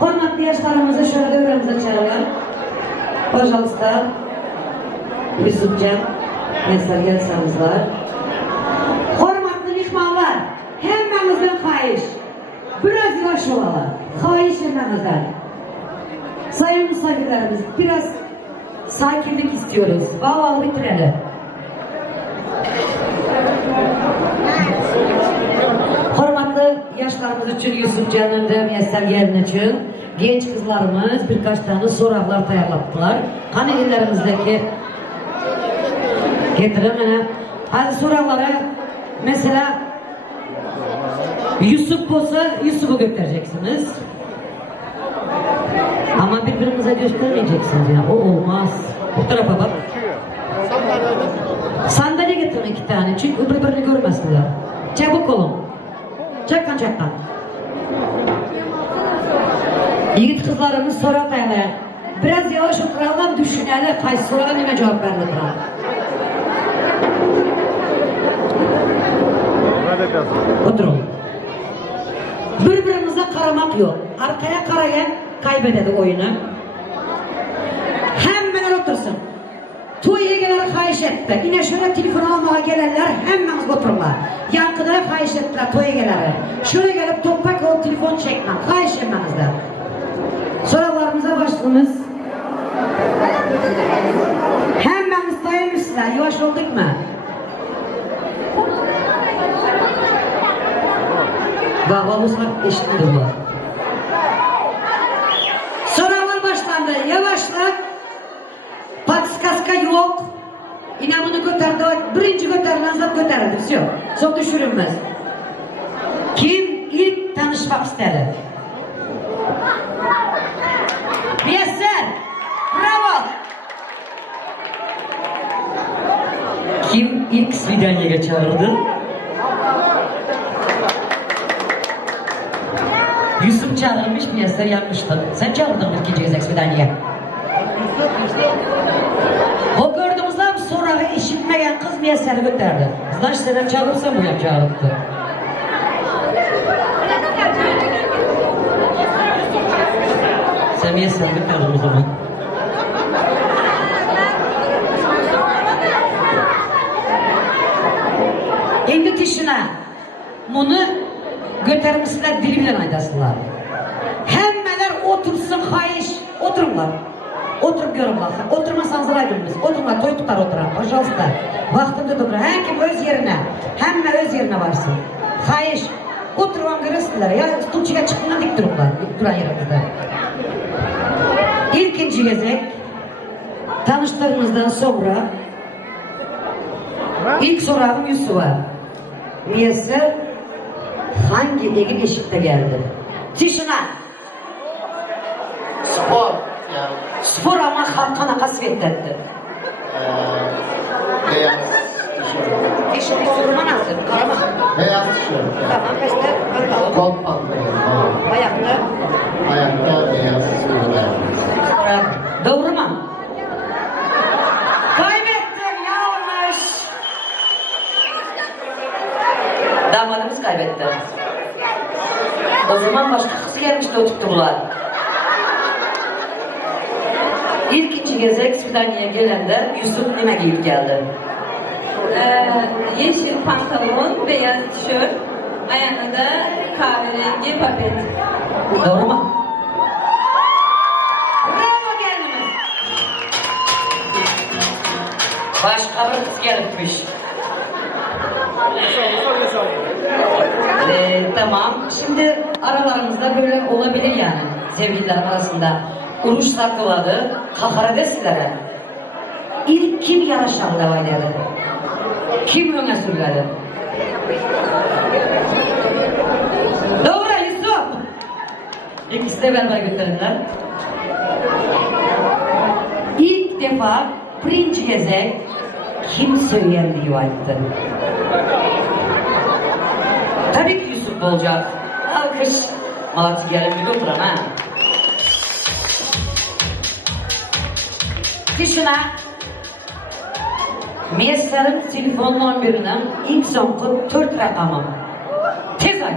Hormatlı yaşlarımızı şöyle öğrenimize çağıralım. Pожалуйста, Yusufcan, mesler gelsenizler. Hormatlı mihmanlar, hemmemizden kayiş. Biraz yavaş olalım. Kayiş hemmemizden. Sayın misafirlerimiz, biraz sakinlik istiyoruz. Vallahi bitirelim. Hormatlı yaşlarımız için Yusufcan'ın da Müyesser gelin için genç kızlarımız birkaç tane sorular tayarlattılar. Hani ellerimizdeki getirin hadi sorulara mesela Yusuf olsa Yusuf'u göstereceksiniz. Ama birbirimize göstermeyeceksiniz ya. O olmaz. Bu tarafa bak. Sandalye getirin 2 tane. Çünkü birbirini görmesinler. Çabuk olun. Çakkan. Yiğit kızlarımız soru ataylar. Biraz yavaş oturalım, düşünelim. Kaysi soruya nime cevap verelim. Oturun. Birbirimize karamak yok. Arkaya karayan kaybeder oyunu. Hemen otursun. Toya gelenler kayiş etti. Yine şöyle telefon almaya gelenler hemen otururlar. Yankılara kayiş ettiler toya gelenler. Şöyle gelip toprak olup telefon çekmem. Kayiş emenizler. Sorularımıza başladınız. Hemen isteyemişsizler. Yavaş olduk mu? Babamızlar eşittir bu. Sorular başlandı. Yavaşla. Patskaska yok. Yine bunu götürdü. Birinci götürülen zat götürdü. Все. Çok düşürülmez. Kim ilk tanışmak ister? Müyesser. Bravo. Kim ilk Svidanya'ya çağırdı? Yusuf çağırmış, Müyesser yanmıştı. Sen çağırdın mı ikinci Svidanya'ya? O gördüğümüzden sonra işitmeyen kız Müyesser'i götürdü. Znaş Serap çağırırsa bu yap çağırdı. Sen Müyesser'i götürdün o zaman. Endi tişine bunu götürmüşler dili bilen aydasınlar. Hemmeler otursun hayiş. Oturunlar. Oturup görün bakın. Oturmasanız aydınız. Oturma toy tutar oturan. Pожалуйста. Vaktinde oturun. Her kim öz yerine. Hemme öz yerine varsın. Hayiş. Oturulan görürsünler. Ya stulçuya çıkından dik durumlar. Dik duran yerinizde. İlkinci gezek. Tanıştığımızdan sonra ilk sorağım Yusuf'a. Müyesser hangi egin eşikte geldi? Tişine. Spor. Yani Spor ama halkana kasvetlendi. beyaz tişört. Tişini sorma nasıl? Karama. Beyaz tişört. Tamam, işte. Kot pantolon. Ayakta. Yusuf'tan başka kız gelmiş de oturttular. İlkinci gezek Svidaniye'ye gelende Yusuf neme giyip geldi? Yeşil pantolon, beyaz tişört, ayağına da kahverengi papet. Doğru mu? Bravo gelin. Başka bir kız gelipmiş. Tamam. Şimdi aralarımızda böyle olabilir yani. Sevgililer arasında. Uruş sakladı. Kahara desilere. İlk kim yarışan davayları? Kim öne sürüleri? Doğru Yusuf. İkisi de beraber götürdüler. İlk defa birinci gezek kim söyleyen diye ayıttı. Tabii ki Yusuf olacak. Alkış. Malatya gelin bir oturan ha. Dışına Miyesler'in telefon numarının ilk sonku 4 rakamı. Tez ay.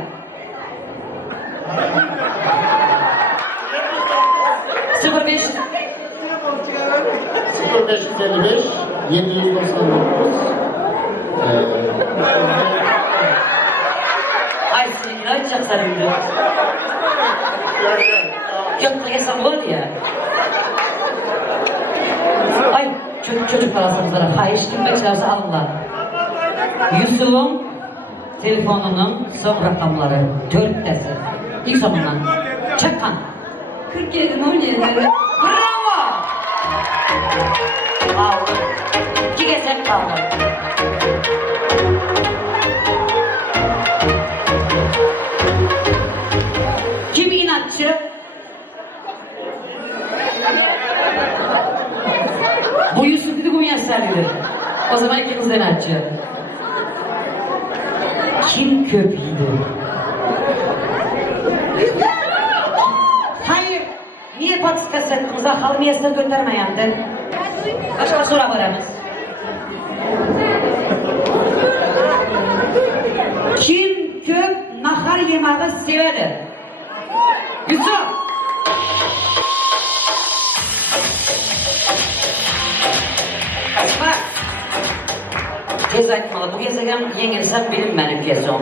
05 0555 799 Ay sinir açacak sarıydı. Yok hesap var ya. Ay çocuklar asıldılar. Hayır kimmek lazım alınlar. Yusuf'un telefonunun son rakamları 4 desi. İlk sonundan. Çakkan. 47 17. Bravo! Aldı. 2 gezek kaldı. Kim inatçı? Bu Yusuf dedi bu Miyesler'dir. O zaman ikimiz de inatçı. Kim köpüydü? Hayır. Niye patika settiniz? Halı Miyesler göndermeyendin. Başka soru varınız. Kim köp nahar yemeği sevedir? Yusuf! Bak! Tez aytmalı, bu gezegen yengilsem bilinmenin gezon.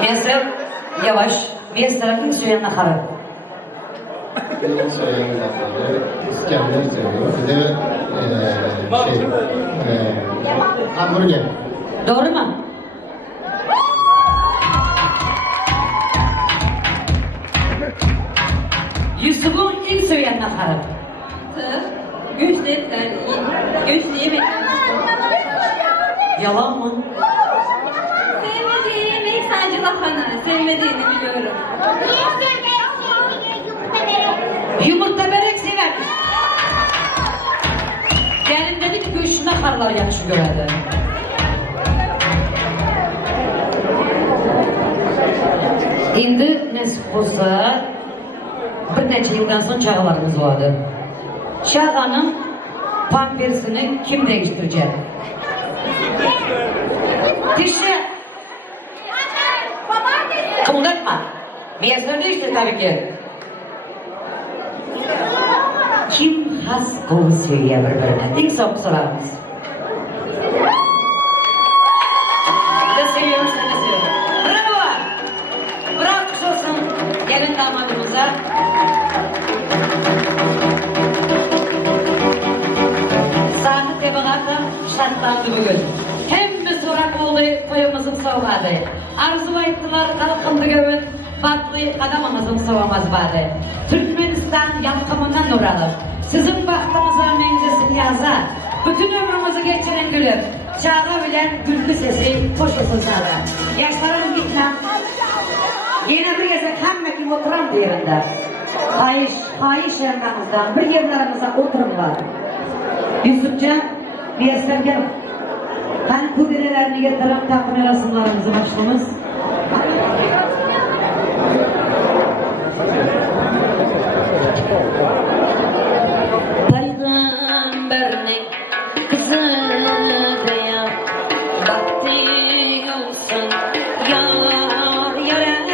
Neyse, yavaş, bir tarafın suya naharı. benim söyleyen lafları İskender seviyor. Bir de hamburger. Doğru mu? Yusuf'un ilk söyleyen naharı. Göçlü etler, göçlü yemekler. Yalan mı? Sevmediği yemek sadece lahana. Sevmediğini biliyorum. Yumurta börek severmiş. Gelin dedi ki göğüşüne karlar yakışı görerdi. Şimdi nasip olsa bir neçe yıldan sonra çağalarımız vardı. Çağanın pampersini kim değiştirecek? Dişi. Kımıldatma. Miyesler değiştir tabii ki. Kim has kolu söylüyor birbirine? İlk soru sorarız. Ne seviyorum, sen ne seviyorsun? Bravo! Bravo kuş olsun gelin damadımıza. Sahne tebagatı şartlandı bugün. Hem bir sorak oldu, koyumuzun soğumadı. Arzu ettiler, kalkındı gövün. Batlı adamımızın soğumaz bari. Türkmenistan yapkımından uğralım. Sizin bahtınıza mencesini yazar. Bütün ömrümüzü geçirin gülüm. Çağla bilen gülkü sesi hoş olsun sana. Yaşlarım gitmem. Yine bir gezek hem kim oturan bir yerinde. Hayiş yanlarımızdan bir yerlerimize otururlar. Yusufcan, Miyesler gel. Ben kudirelerini getiren takım arasınlarımızı başlamız. Peygamberinin kızı veya vakti olsun yar yara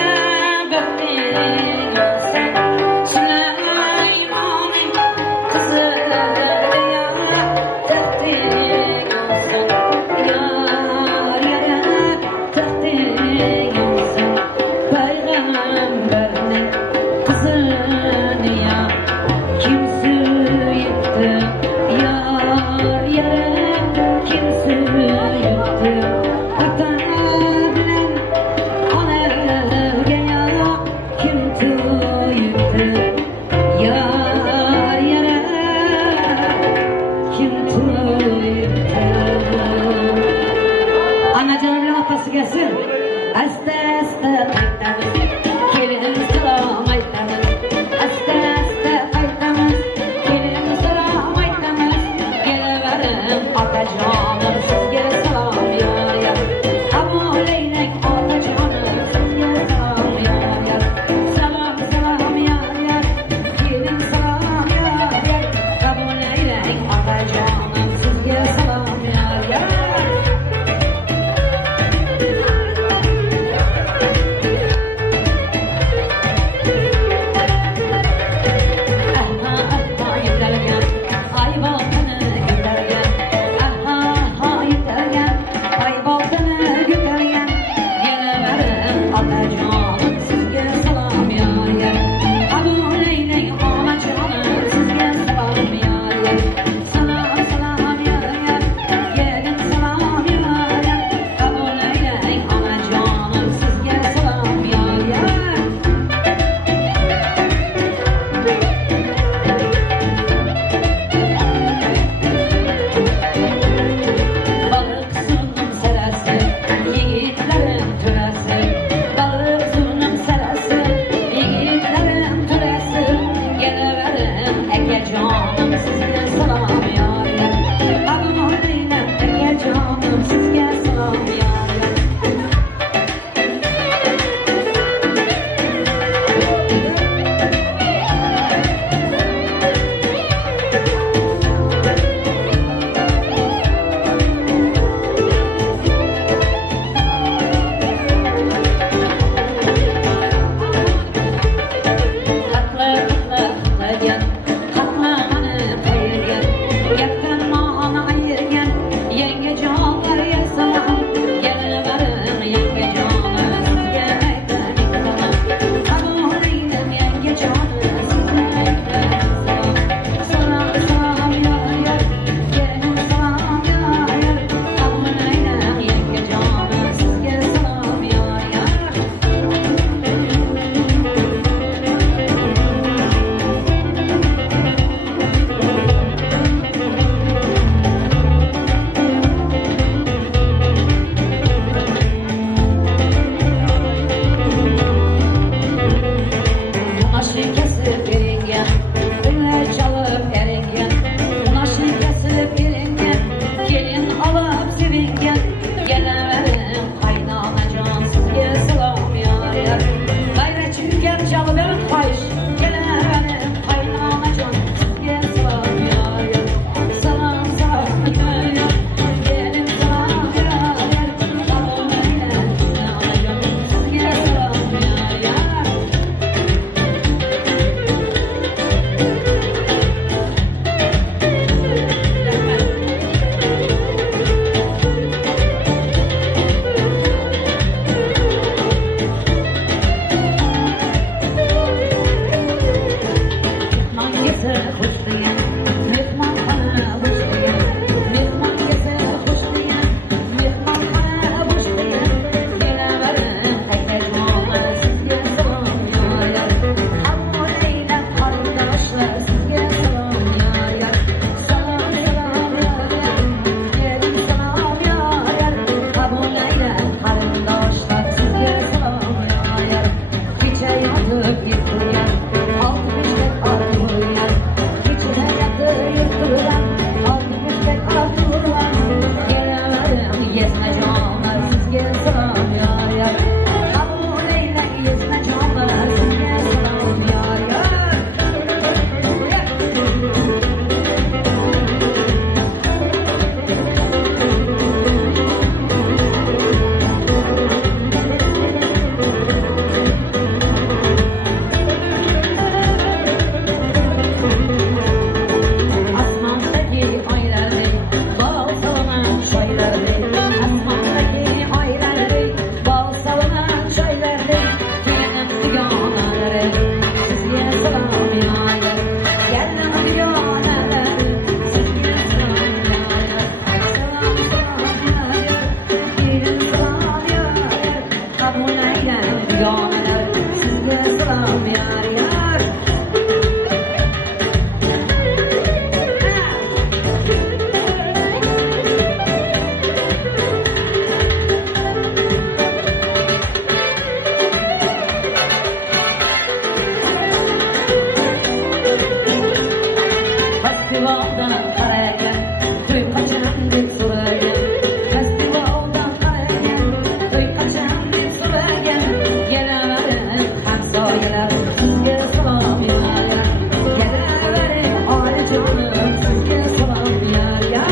Festivaldan karagen, to'y qachon deb so'ragan. Festivaldan karagen, to'y qachon deb so'ragan. Kelaverin hamsoyalar, sizga salom yo'llagan. Kelaverin onajonim, sizga salom yo'llagan.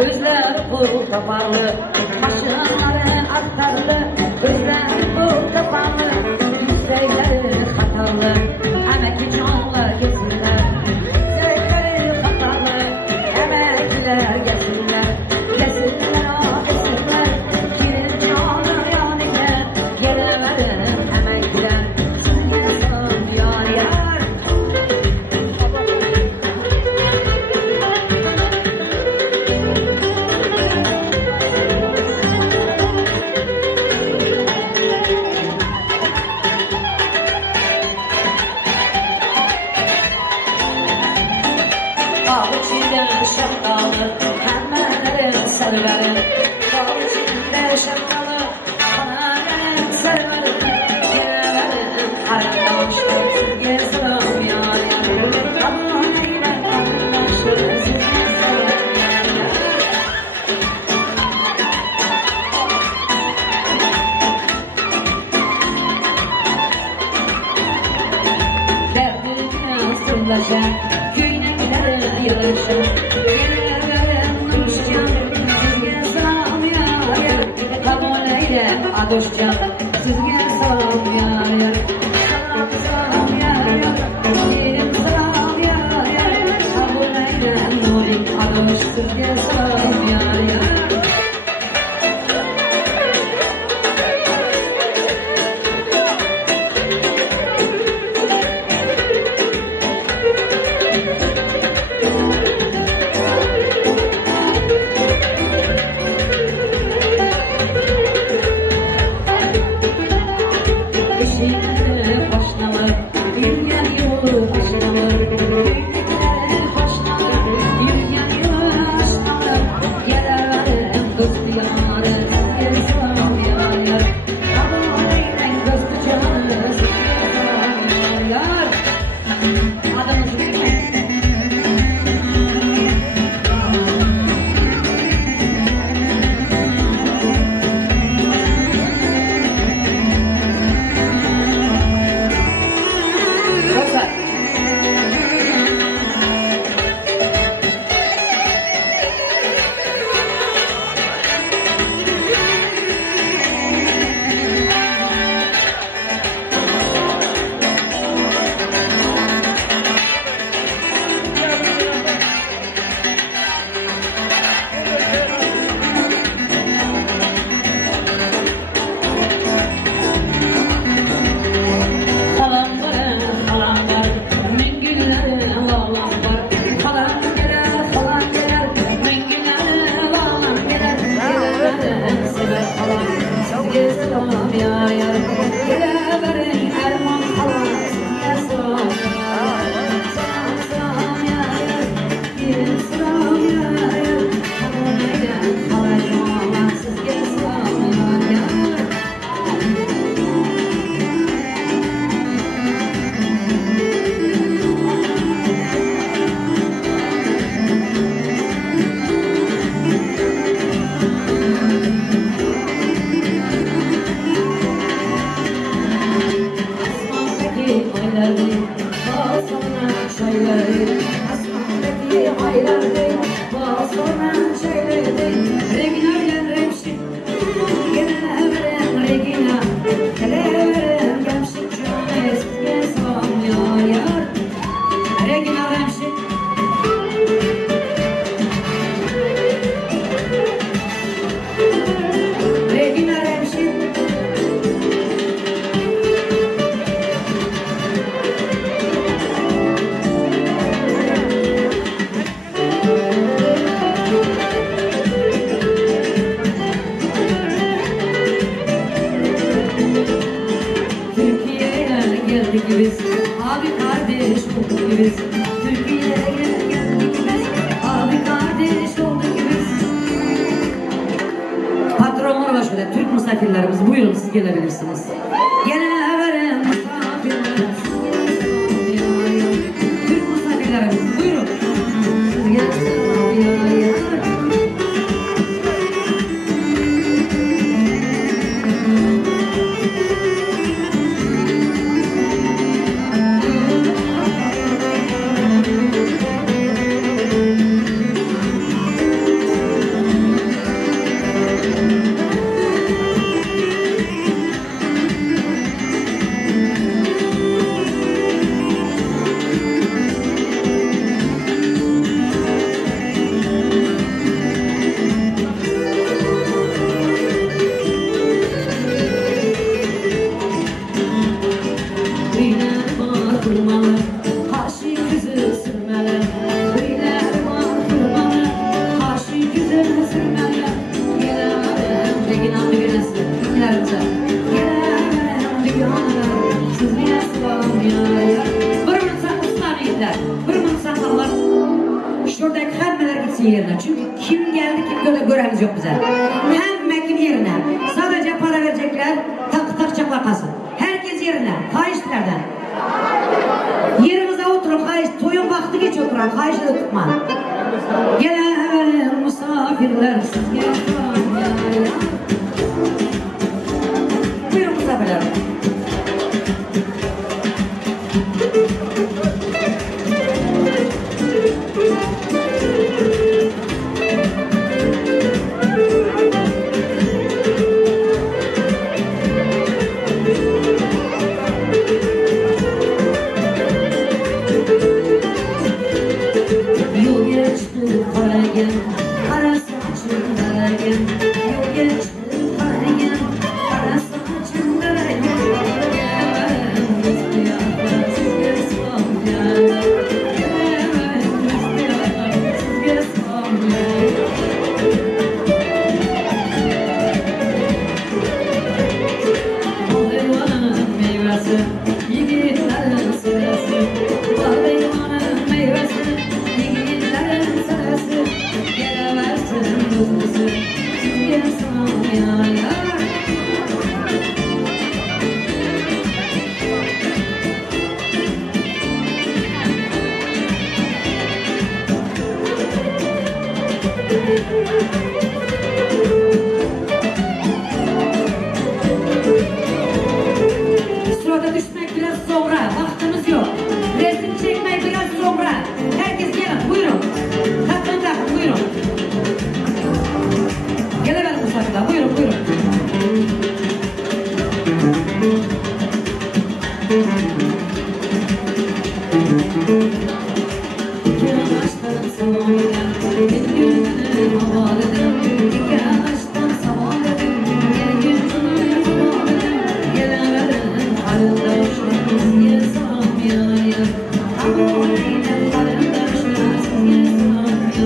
Özler bu kaparlı, maşınları aktarlı, özler bu kaparlı, yüksekleri hatarlı, emekli canlar geçsinler, yüksekleri hatarlı, emekliler geçsinler, geçsinler geçsinler, kirin canı yanıya, geleverin emekliler, sizge salım yar yar. Şapkalı, hemmelerin serverim. Dağ içinde şapkalı, kanalerin serverim. Geleverin karındaşlar, sizge salım yar yar. Kanalerin karındaşlar, sizge salım yar yar. Derdini sırlaşan, köyüne giderim yılışan. Adoşcan, sizge salam yar yar. Salam salam yar yar, yerim salam yar yar. Aboneyle nurik adoş, sizge salam yar yar. sonra söyledim Regina ile Remşit Gene verem Regina Hele verem Gemşit Cünes Gezam ya yar Regina Remşit Regina Remşit Türkiye'ye geldik biz, abi kardeş olduk biz. Türkiye'ye geldik biz, abi kardeş olduk biz. Patronlar var şöyle, Türk misafirlerimiz, buyurun siz gelebilirsiniz. Geleverin misafirler, Türk misafirlerimiz, buyurun. Siz gelsiniz. Şuradaki hemmeler gitsin yerine. Çünkü kim geldi kim göremiz yok bize. Hemme kim yerine. Sadece para verecekler. Tak tak çakla kalsın. Herkes yerine. Kayışlardan. Yerimize oturun kayış. Toyun vakti geç oturan. Kayışı da tutma. Gelen misafirler. Siz gelin. Buyurun misafirler. Yol geçti karagen, kara saçın karagen. Yol geçti karagen, kara saçın karagen. Gelemez kıyafet, siz gezmem yani. Gelemez kıyafet, siz gezmem yani. Bal elvanın meyvesi, yiğitlerin sırası. Bal elvanın meyvesi, yiğitlerin sırası. Gelemezsin kızısı, siz gezmem yani. Sırada düşmek biraz sonra, vaktimiz yok. Resim çekmek biraz sonra. Herkes gelin, buyurun. Takın takın, buyurun. Gelemedim misafirler, buyurun buyurun. İki ağaçtan savunmadan, bir günün havaladım. İki ağaçtan savunmadım, bir günün havaladım. Gelemedim arkadaşlar, siz gezmem ya. Ama oynayın arkadaşlar, siz gezmem ya.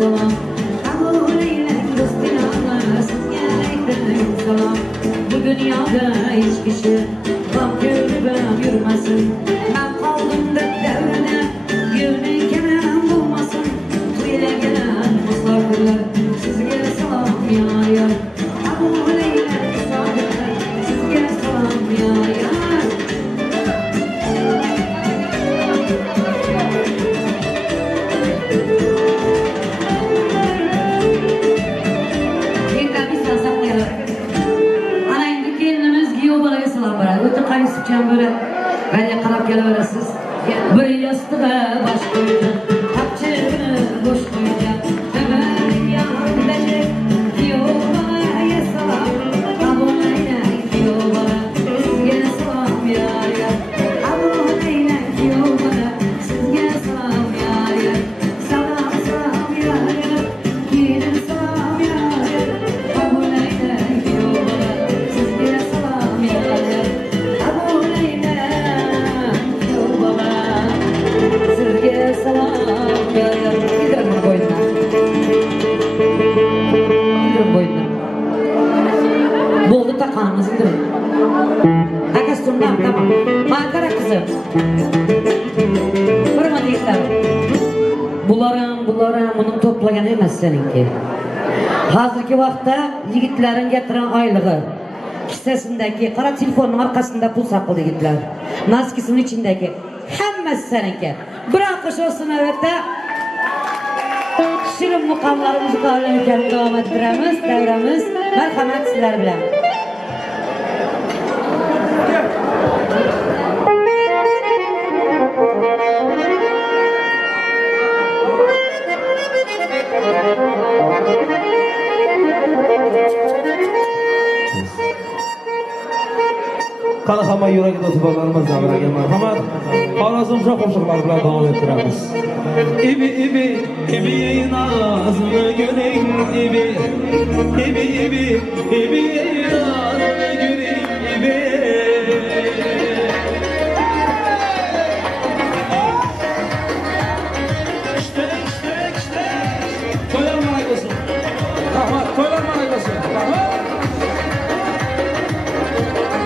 salam. Kabul eyle dostin Allah, sizge aleyküm salam. Bu dünyada hiç kişi bak görüp yürümesin. Ben kaldım dört devrine, gönlü kemen bulmasın. Tuya gelen misafirler, sizge salam ya ya. Kabul eyle misafirler, sizge salam ya ya. Öte kayısıken böyle beni karap geliveresiz. Bir yastığa baş koyacak, kapçığını boş koyacak. Ömer yar gidecek, diyor bana ye salam. Aboneyne diyor bana, sizge salam yar yar. Aboneyne diyor bana, sizge salam yar yar. Salam salam yar yar, gidin salam yar yar. Aboneyne diyor bana, sizge salam yar yar. Sizge salam yar yar. Giderim bunu boyuna. Giderim boyuna. Boldu takanımız indirin. Akastundan tamam. Makara kızım. Kırma deyikler. Bularım bunun toplayan emez seninki. Hazırki vakta yigitlerin getiren aylığı. Kisesindeki kara telefonun arkasında pul sakladı yigitler. Naskisinin içindeki. Hemmesi seninki. Bırakış olsun evet de şirin mukamlarımızı kavlanırken devam ettiremiz, devremiz. Merhamet sizler bilen. Qanaqama yuragida tubalarimiz davraga marhamat. Xorazmcha qo'shiqlar bilan davom ettiramiz. Ibi nazını göreyim ibi nazını göreyim ibi. İşte. Toylar maray olsun. Rahmat, toylar maray olsun. Rahmat.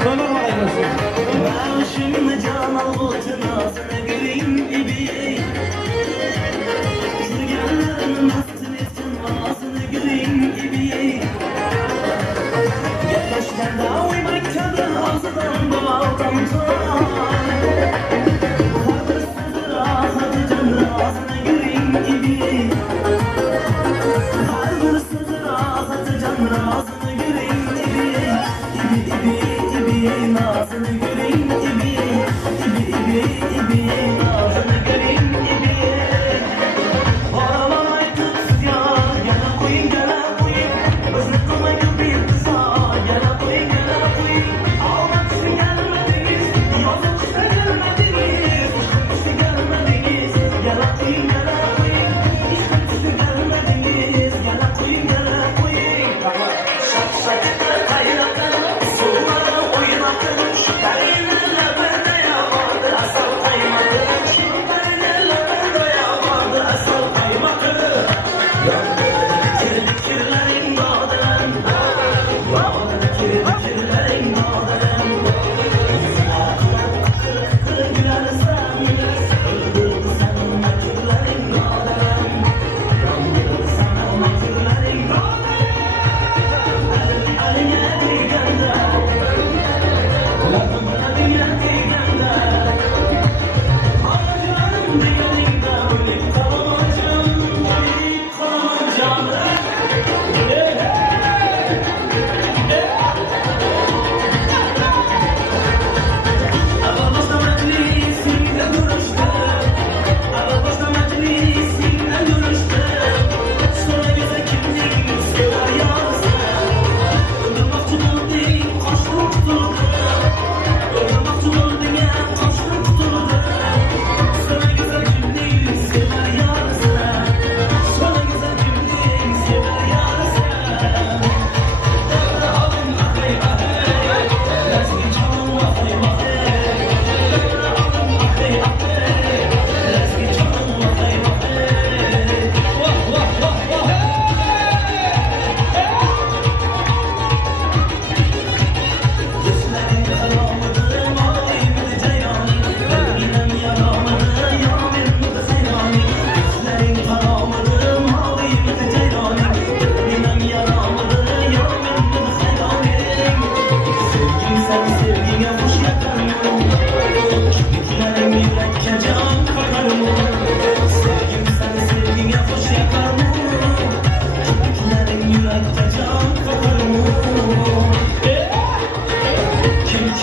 Toylar maray olsun. Şimdi can avutuna sana göreyim ibi. Rüzgarların nasıl etsin ağzını göreyim ibi. Yaklaştan da uyma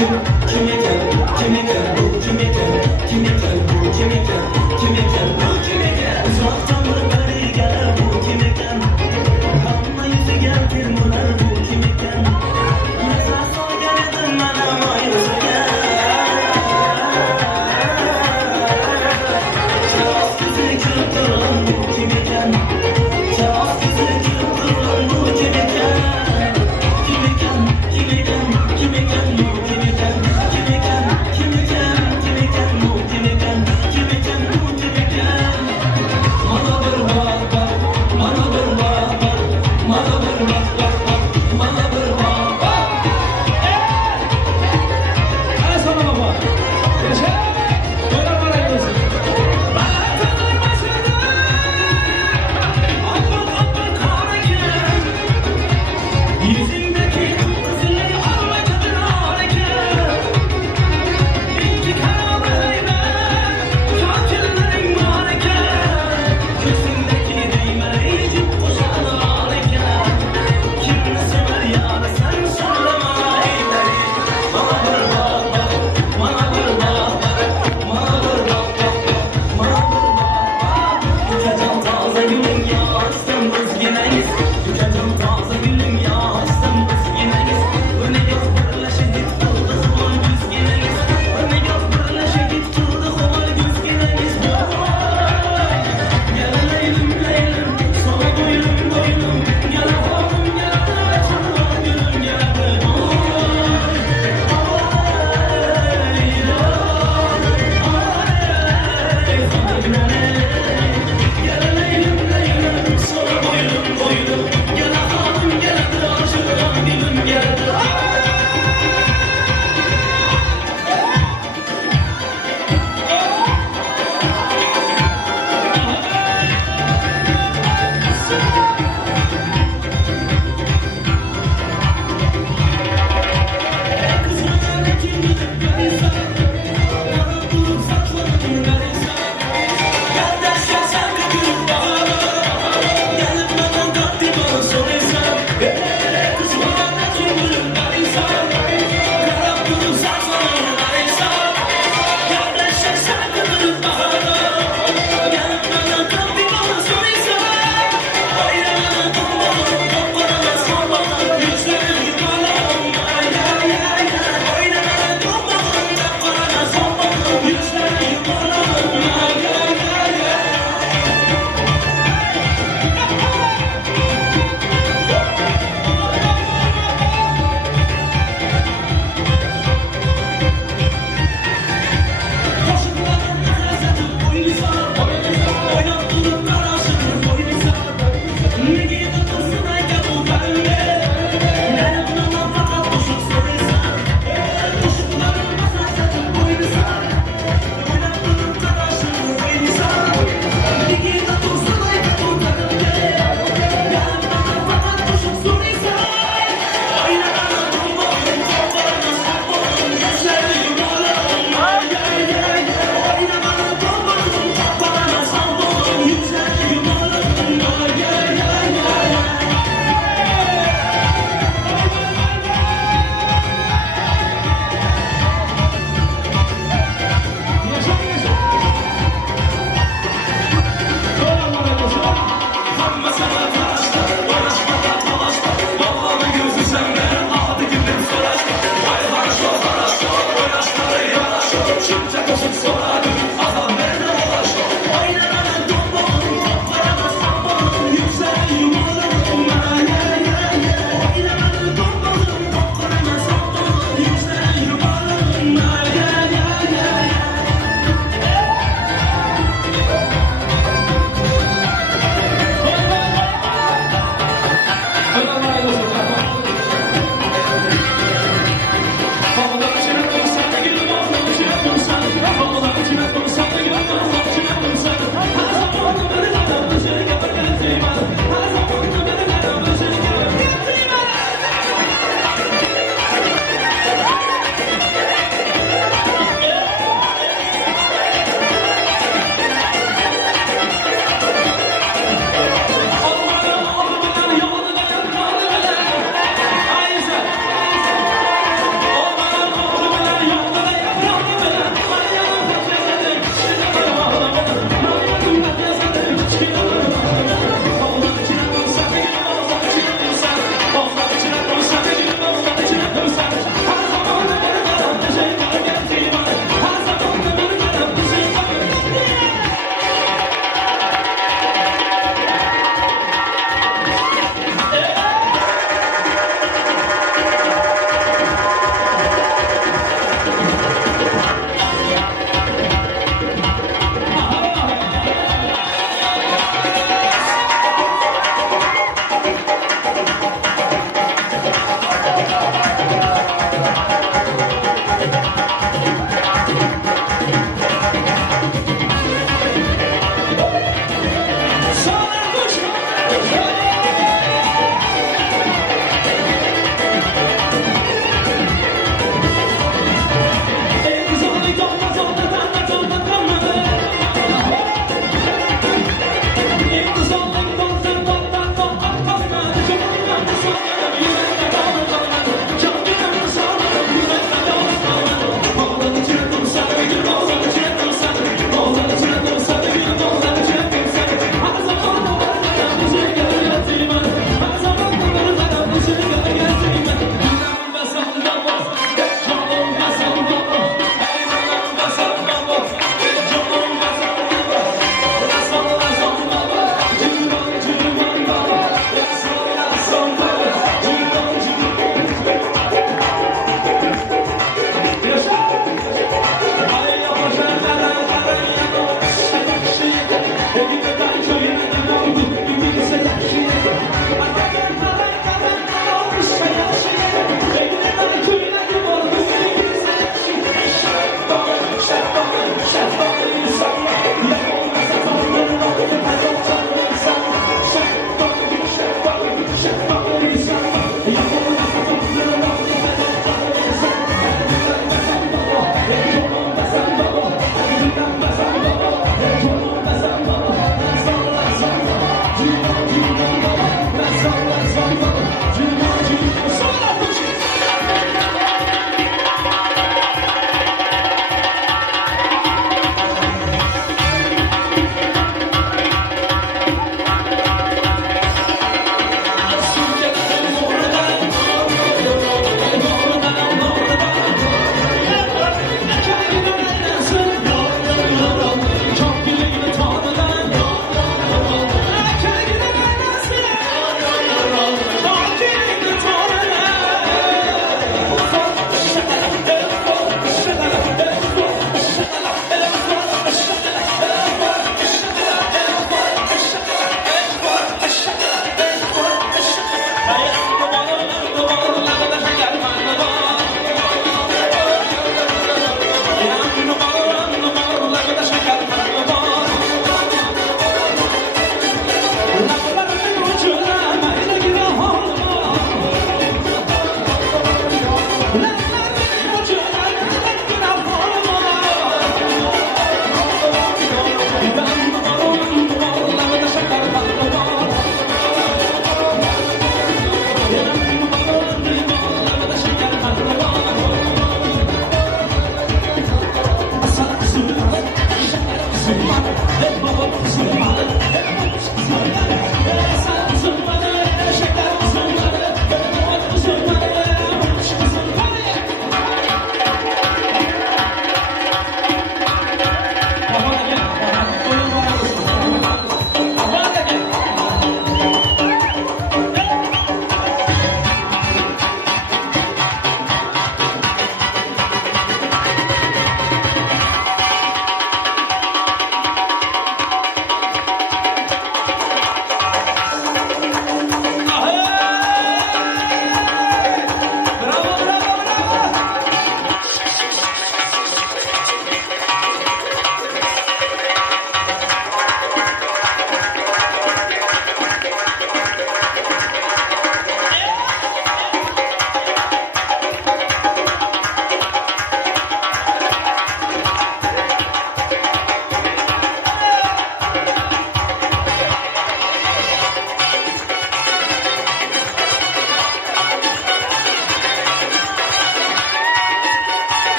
kim ekan, kim ekan, bu kim ekan, kim ekan, bu kim ekan, kim ekan, bu kim ekan. Uzaktan bir biriga bu kim ekan, hamma yuziga termular bu kim ekan. Nazar solgan edim mana moyuziga. Javob sizni ko'rib turib bu kim ekan, javob sizni ko'rib turib bu kim ekan. Kim ekan, kim ekan, kim ekan, bu kim ekan, kim ekan, kim ekan.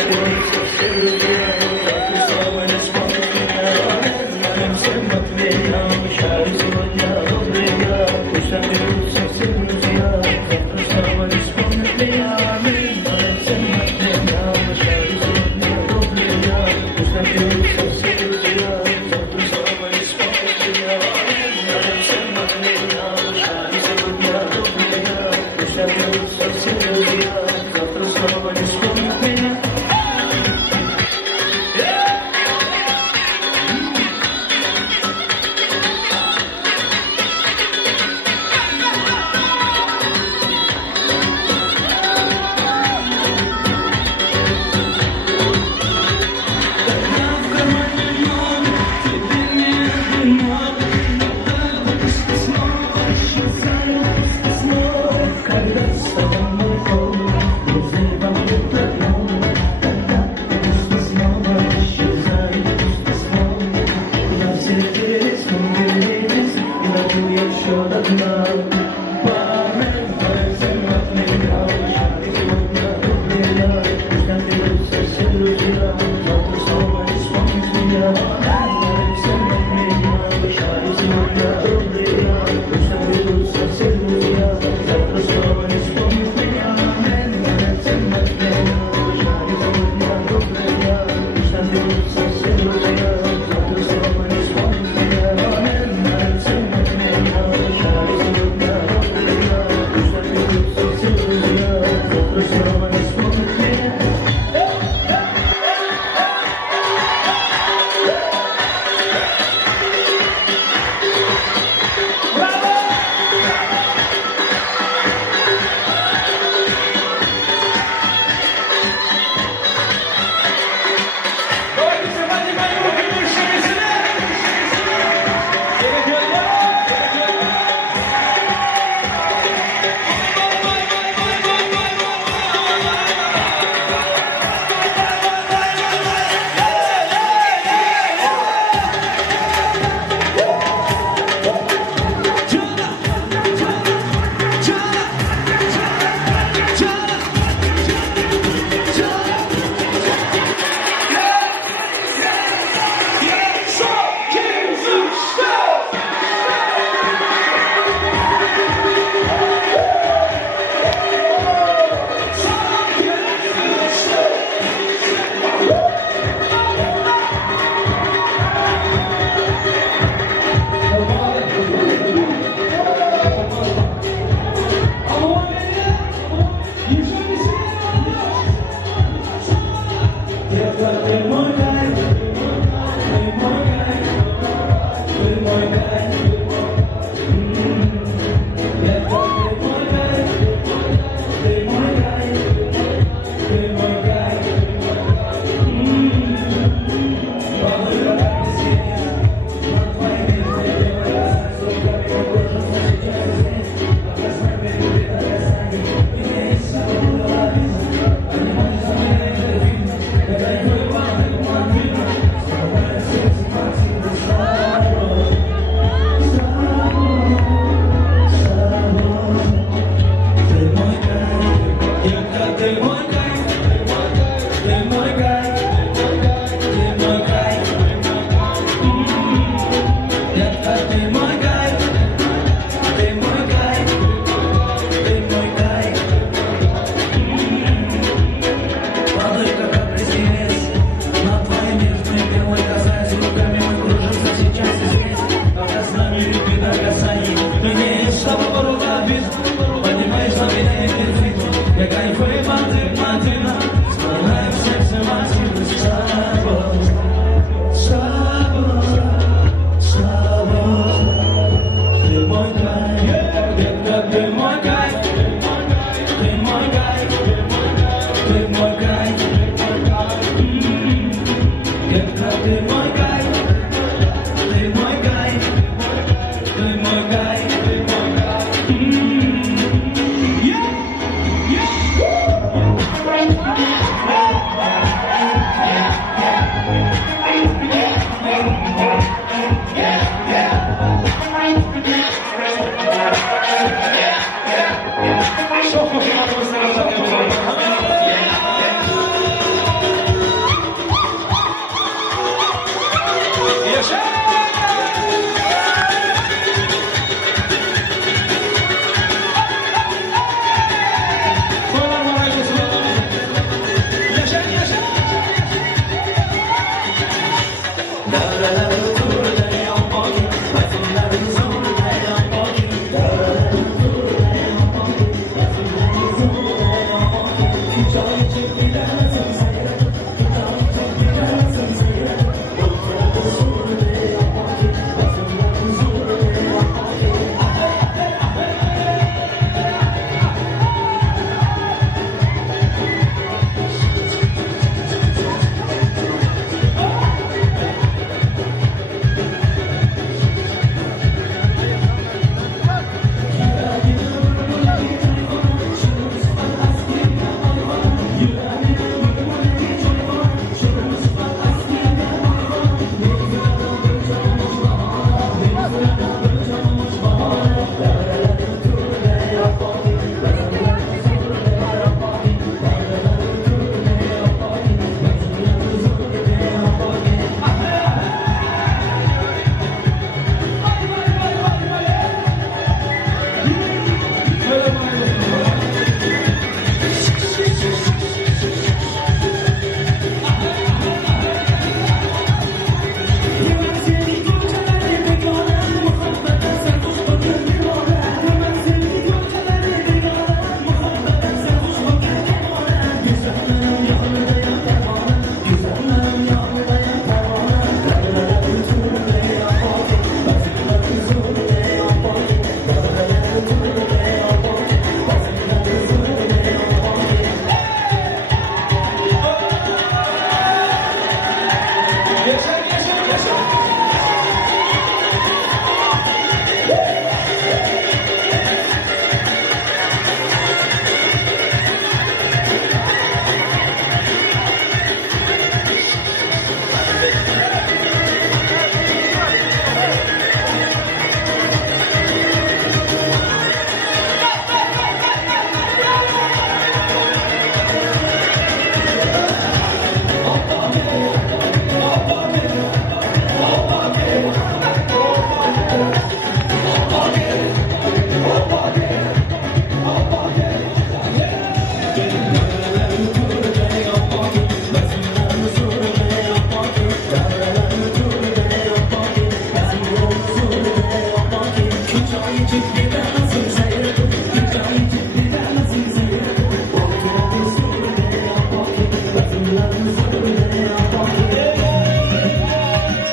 Thank you. Yes,